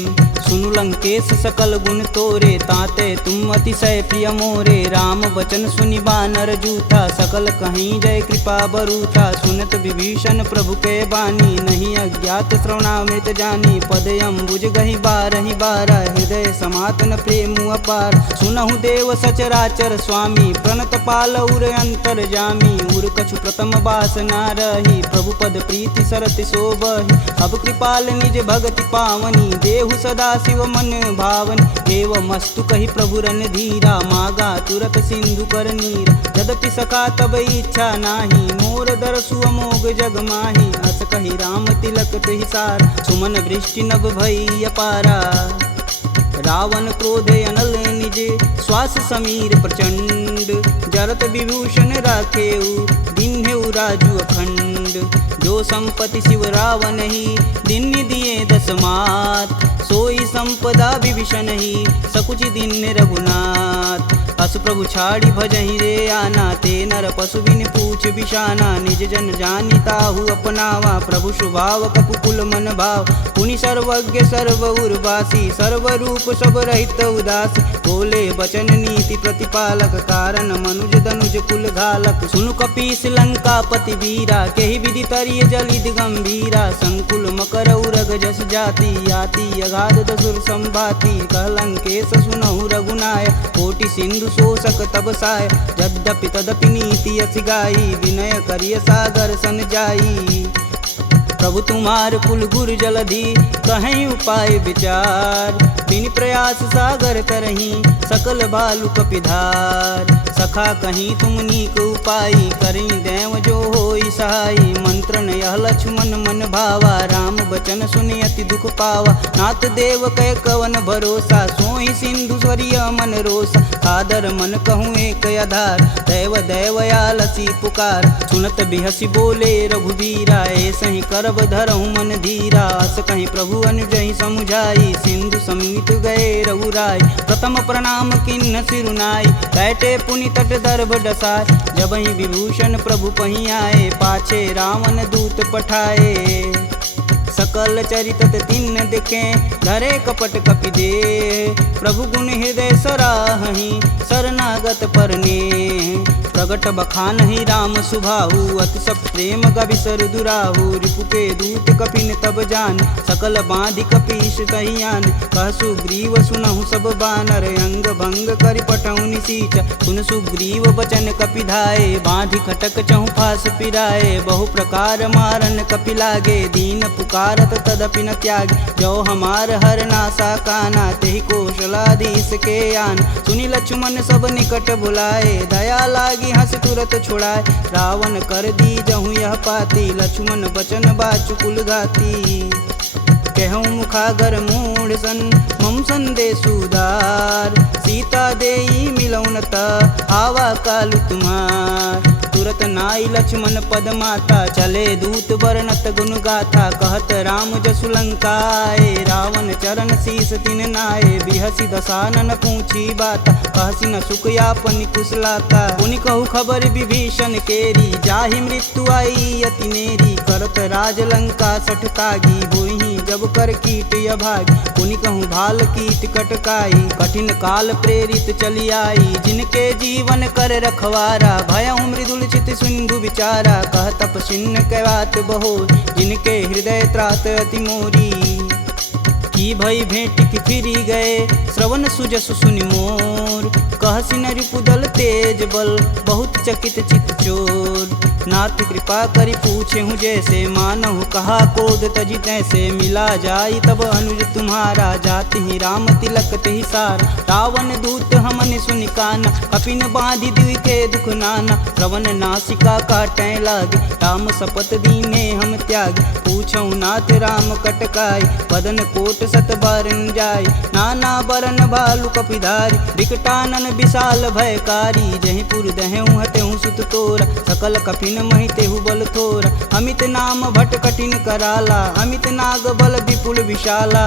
सुनु लंकेश सकल गुण तोरे, ताते तुम अतिशय प्रिय मोरे। राम बचन सुनि बानर जूथा, सकल कहीं जय कृपा बरूथा। सुनत विभीषण प्रभु के बानी, नहीं अज्ञात श्रवणामृत जानी। पद अम्बुज गहि बारहि बारा, हृदय समातन प्रेम अपार। सुनहु देव सचराचर स्वामी, प्रणत पाल उर अंतर जामी। उर कछु प्रथम बास ना रही, प्रभु पद प्रीति सरत शोभहि। अब कृपाल निज भगति पावनी, देहु सदा शिव मन भावनी। एवं मस्तु कही प्रभु रन धीरा, मागा तुरत सिंधु कर नीर। यद्यपि सखा तब इच्छा नाही, मोर दरसु अमोघ जग माही। अस कही राम तिलक तुहि सार, सुमन वृष्टि नभ भई अपारा। रावण क्रोधे अनल निज, श्वास समीर प्रचंड। जरत विभूषण राखेऊ, दिन्हेऊ राजु अखंड। जो संपत्ति शिव रावण ही, दिन दिए दस मात। सोई संपदा विभीषण ही, सकुच दिन रघुनाथ। अस प्रभु छाड़ी भजहि रे आना, ते नर पशु बिन पूछ बिशाना। निज जन जानि ताहु अपनावा, प्रभु स्वभाव कपुकुल मन भाव। पुनि सर्वज्ञ सर्व उर्वासी, सर्वरूप सब रहित उदासी। बोले बचन नीति प्रतिपालक, कारण मनुज धनुज कुल घालक। सुनु कपीस लंकापति वीरा, केहि विधि तरिय जलिद गंभीरा। संकुल मकर उरग जस जाति, याति अगाध दसुर संभाति। कह लंकेश सुनहु रघुनाय, कोटि सिंधु शोषक तब साय। यद्यपि तदपि नीति यस गाई, विनय करिय सागर सन जाई। प्रभु तुम्हार कुल गुर जलधि, कहीं उपाय विचार। बिन प्रयास सागर तरही, सकल बालु कपिधार। सखा कहीं तुम नीक उपाय, करी देव जो होई सहाई। मंत्र न यह लक्ष्मण मन भावा, राम बचन सुनि अति दुख पावा। नाथ देव कह कवन भरोसा, सोहि सिंधु स्वरिय मन रोसा। सादर मन कहूँ एक आधार, दैव दैवयालसी पुकार। सुनत बिहसी बोले रघुबीरा, ऐसे ही करब धरहु मन धीरा। अस कहीं प्रभु अनुजहि समुझाई, सिंधु समीत गए रघुराय। प्रथम प्रणाम किन्न सिरुनाई, बैठे पुनि तट दर्भ डसाय। जब ही विभूषण प्रभु पही आए, पाछे रावण दूत पठाए। सकल चरितत तिन्न दिखे, धरे कपट कपि दे। प्रभु गुण हृदय सराहहि, शरणागत परने। प्रगट बखानहि राम सुभाहु, अति सब प्रेम गविसर दुराहु। रिपु के दूत कपिन तब जान, सकल बांधि कपीश तहियान। कह सुग्रीव सुनहु सब बानर, अंग भंग करि पठौनि निसीच। सुन सुग्रीव बचन कपि धाये, बांधि खटक चहु फास पिराए। बहु प्रकार मारन कपि लागे, दीन पुकारत तदपि न त्यागे। जो हमार हर नासा काना, तेहि कौशलाधीश के आन। सुनि लक्ष्मण सब निकट बुलाए, दया लागी हंस तुरत छुड़ाए। रावण कर दी जहु यह पाती, लक्ष्मण बचन बाचुकुल घाती। कहूँ मुखागर मूढ़ सन, मम संदेश उदार। सीता देई मिलौन त, आवा कालु तुम्हार। तुरत नाई लक्ष्मण पद माता, चले दूत वर्णत गुण गाथा, कहत राम जसु लंकाए, रावण चरण शीस तिन नाये, बिहसी दसानन पूछी बात, कहसी न सुख यापन कुशलाता, पुनि कहु खबर विभीषण केरी, जाहि मृत्यु आई अति नेरी, करत राज लंका सठ तागी, होहि जब कर कीट अभागी, पुनि कहूँ भाल कीट कटकाई, कठिन काल प्रेरित चली आई, जिनके जीवन कर रखवारा, भयउ मृदुल चित सिंधु विचारा, कह तपसिन्न कैवात बहो, जिनके हृदय त्रात अति मोरी, की भई भेंट की फिरी गए, श्रवण सुजस सुनि मोर, कहसी न रिपुदल तेज बल, बहुत चकित चित चोर, नाथ कृपा करि पूछे हूँ जैसे, मानहु कहा कोद तजि तैसे, मिला जाई तब अनुज तुम्हारा, जाति ही राम तिलक तेहि सार, रावण दूत हमन सुनि काना, कपिन बांधि दिवि के दुख नाना, श्रवण नासिका काटै लागे, राम शपथ दीने हम त्यागे, पूछौ नाथ राम कटकाई, बदन कोट सत बारन जाय, नाना बरन भालु कपिधारी, विकटानन विशाल भयकारी, जहीं पुर दहेउ हतेउ सुत तोरा, सकल कपिन महितेहु बल थोरा, अमित नाम भट कठिन कराला, अमित नाग बल विपुल विशाला,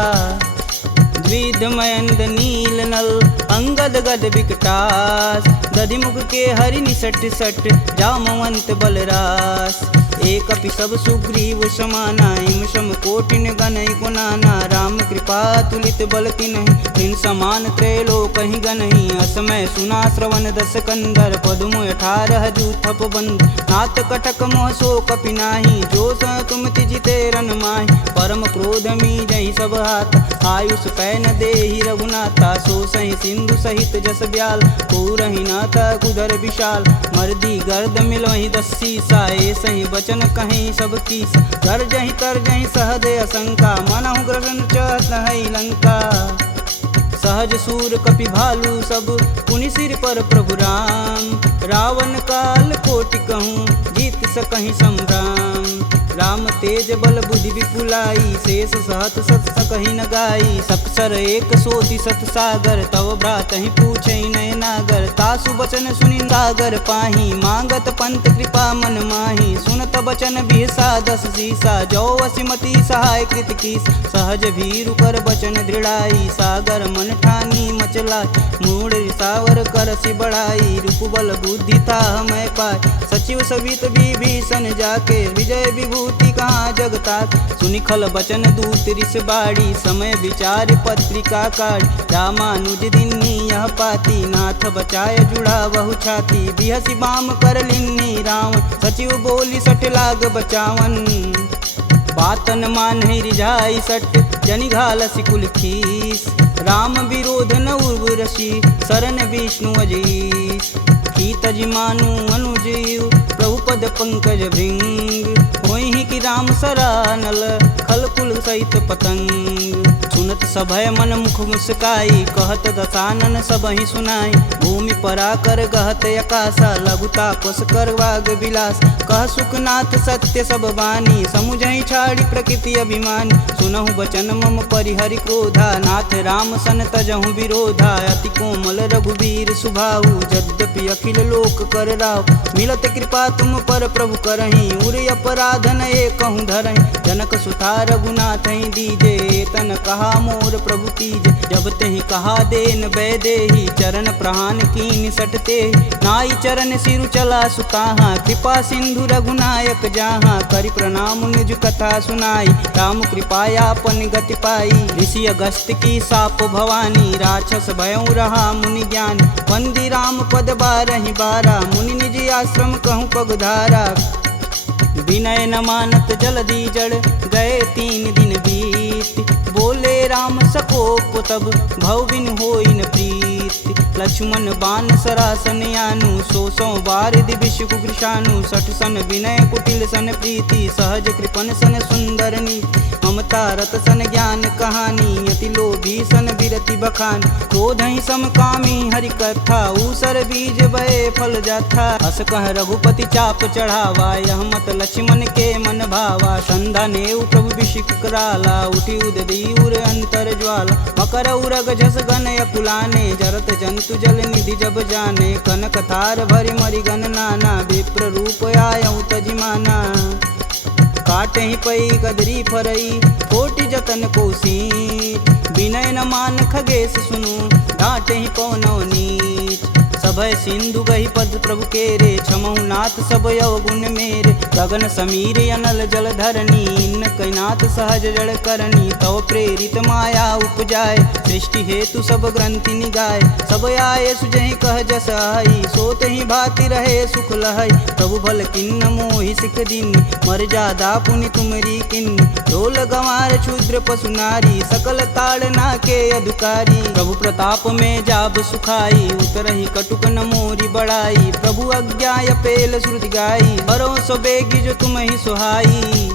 द्विध मयंद नील नल, अंगद गद विकटास, दधिमुख के हरि निसट सट, जामवंत बलरास, एक अपि सब सुग्रीव समाना, इम सम कोटिन गनहि गुनाना, राम कृपा तुलित बल तिन्हि, तिन समान त्रैलोकहि गनहि, असमय सुना श्रवण दस कंदर, पदुम 18 जूथप बंद, नाथ कटक मोह सो कपि नाही, जो स तुम तिजिते रन माहि, परम क्रोध मीजहि सब हाथ, आयुष पैन देहि रघुनाथा, सो सहि सिंधु सहित जस ब्याल, पूरहि नाथा कुधर विशाल, मर्दी गर्द मिलहि 10 सीसा, सही बचन कहीं सब कीस, गर्जहि तरजहि सहदे असंका, मनहु ग्रसन चहत है लंका, सहज सूर कपि भालू सब, पुनि सिर पर प्रभु राम, रावण काल कोटि कहूँ, जीत सकहि संग्राम, राम तेज बल बुद्धि विपुलाई, शेष सहत सत सकहि न गाई, सकसर एक सोति सत सागर, तव भ्रातहि पूछै नय नागर, तासु बचन सुनि सागर पाही, मांगत पंत कृपा मन माही, सुनत बचन बिहसा 10 सीसा, जो वसिमति सहाय कृत कीस, सहज भीरु कर बचन दृढ़ाई, सागर मन ठानी मचला, मूढ़ रिसावर करसि बढ़ाई, रूप बल बुद्धि था मैं पाय, सचिव सवित विभीषण जाके, विजय विभूति कहाँ जगता, सुनि खल बचन दूत रिस बाड़ी, समय विचार पत्रिका काढ़, रामानुज दिन्नी यह पाती, नाथ बचाय जुड़ा बहु छाती, बिहसी बाम कर लिन्नी रावण, सचिव बोली सठ लाग बचावन, बातन मानहि रिझाई सट, जनि घालसि कुल खीस, राम विरोध न उर्वरसी, शरण विष्णु अजीस, की तजि मानु अनुजीव, प्रभु पद पंकज भृंग, होहि कि राम सरानल, खल कुल सहित पतंग, सुनत सभय मन मुख मुस्काई, कहत दसानन सबहि सुनाई, भूमि परा कर गहत आकाशा, लघुता पस कर वाग विलास, कह सुखनाथ सत्य सब बानी, समुझहि छाड़ी प्रकृति अभिमानी, सुनहु बचन मम परिहरि क्रोधा, नाथ राम सन तजहु विरोधा, अति कोमल रघुवीर सुभाऊ, यद्यपि अखिल लोक कर राव, मिलत कृपा तुम पर प्रभु करहि, उर अपराधन एकहु धरहि, जनक सुता रघुनाथ दीजे, तन कहा मोर प्रभु तीज, जब तेहि कहा देन बैदेही, चरण प्रहान कीन सटते, नाई चरण सिरु चला सुताहा, कृपा सिंधु रघुनायक जहाँ, करि प्रणाम निज कथा सुनाई, राम कृपायापन गति पाई, ऋषि अगस्त की साप भवानी, राक्षस भयउ रहा मुनि ज्ञानी, वंदी राम पद 12 बारा, मुनि निज आश्रम कहूँ पगधारा, विनय न मानत जलधि जड़, गए 3 दिन बीत, बोले राम सकोप तब, भव बिन होई न प्रीत, लक्ष्मण बान सरासन यानु, 100 बार दिविश कुकृशानु, 60 सन विनय कुटिल सन प्रीति, सहज कृपन सन सुंदर नीति, ममता रत सन ज्ञान कहानी, अति लोभी सन विरति बखान, क्रोधहि समकामी हरि कथा, ऊसर बीज बए फल जाथा, अस कह रघुपति चाप चढ़ावा, यह मत लक्ष्मण के मन भावा, संधा नेउ प्रभु बिषिक कराला, उठी उददी उर निरंतर ज्वाला मकर उरग झस गन अकुलाने जरत जंतु जल निधि जब जाने कनक तार भरि मरि गन नाना विप्र रूप आयऊ तजिमाना काटे ही पई गदरी फरई कोटि जतन कोसी विनय न मान खगेश सुनु डांटे ही पवनौ नीच सभय सिंधु गही पद प्रभु केरे छमहु नाथ सब अवगुण मेरे गगन समीर अनल जल धरनी इन कैनाथ सहज जड़ करनी तव प्रेरित माया उपजाय सृष्टि हेतु सब ग्रंथि निगाय सब आये सुजहि कह जस आई सोत ही भाति रहे सुख लहई प्रभु भल किन्न मोहि सिख दिन मर जादा पुनि तुमरी किन्न ढोल गंवार क्षुद्र पशु नारी सकल ताड़ना के अधिकारी प्रभु प्रताप में जाब सुखाई उतरहि कटुक न मोरी बड़ाई प्रभु अज्ञाय पेल श्रुति गाई बरो सो बेगी जो तुम ही सुहाई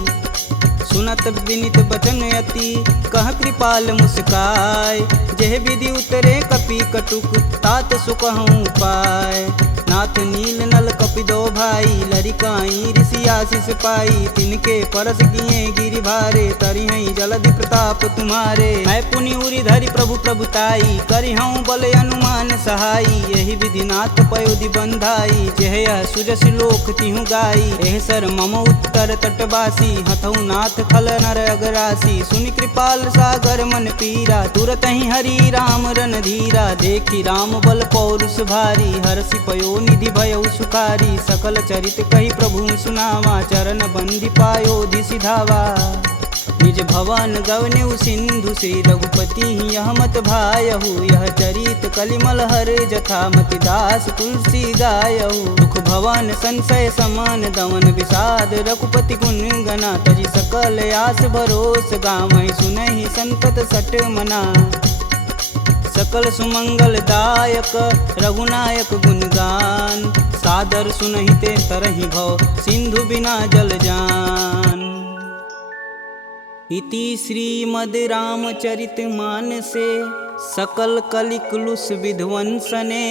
सुनत विनित बचन अति कह कृपाल मुस्काय जेह विधि उतरे कपि कटुक तात सुकहूँ पाय नाथ नील नल कपि दो भाई लरिकाई ऋषि आशीष पाई तिनके परस किए गिरि भारे तरि हई जलधि प्रताप तुम्हारे मैं पुनि उरि धरि प्रभु प्रभुताई करि हूँ बल अनुमान सहाई यही विधि नाथ पयोधि बंधाई जेह सुजस लोक तिहु गाई एह सर मम उत्तर तटवासी हथऊ नाथ खल नर अगरासी सुनि कृपाल सागर मन पीरा तुरत ही हरि राम रन धीरा देखी राम बल पौरुष भारी हर्षि पयो निधि भयउ सुखारी सकल चरित कही प्रभु सुनावा चरण बंदी पायोधि सिधावा निज भवन गवन्यु सिंधु श्री रघुपति यह मत भायहु यह चरित कलिमल हर जथा मति दास तुलसी गायहु दुख भवन संशय समान दमन विषाद रघुपति गुण गना तजी सकल आस भरोस गावहि सुनहि संतत सट मना सकल सुमंगल दायक रघुनायक गुणगान सादर सुनहि ते तरहि भव सिंधु बिना जल जान। इति श्रीमद् रामचरित मानसे सकल कलिकुलुष विध्वंसने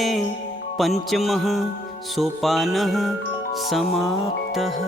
पंचमः सोपानः समाप्तः।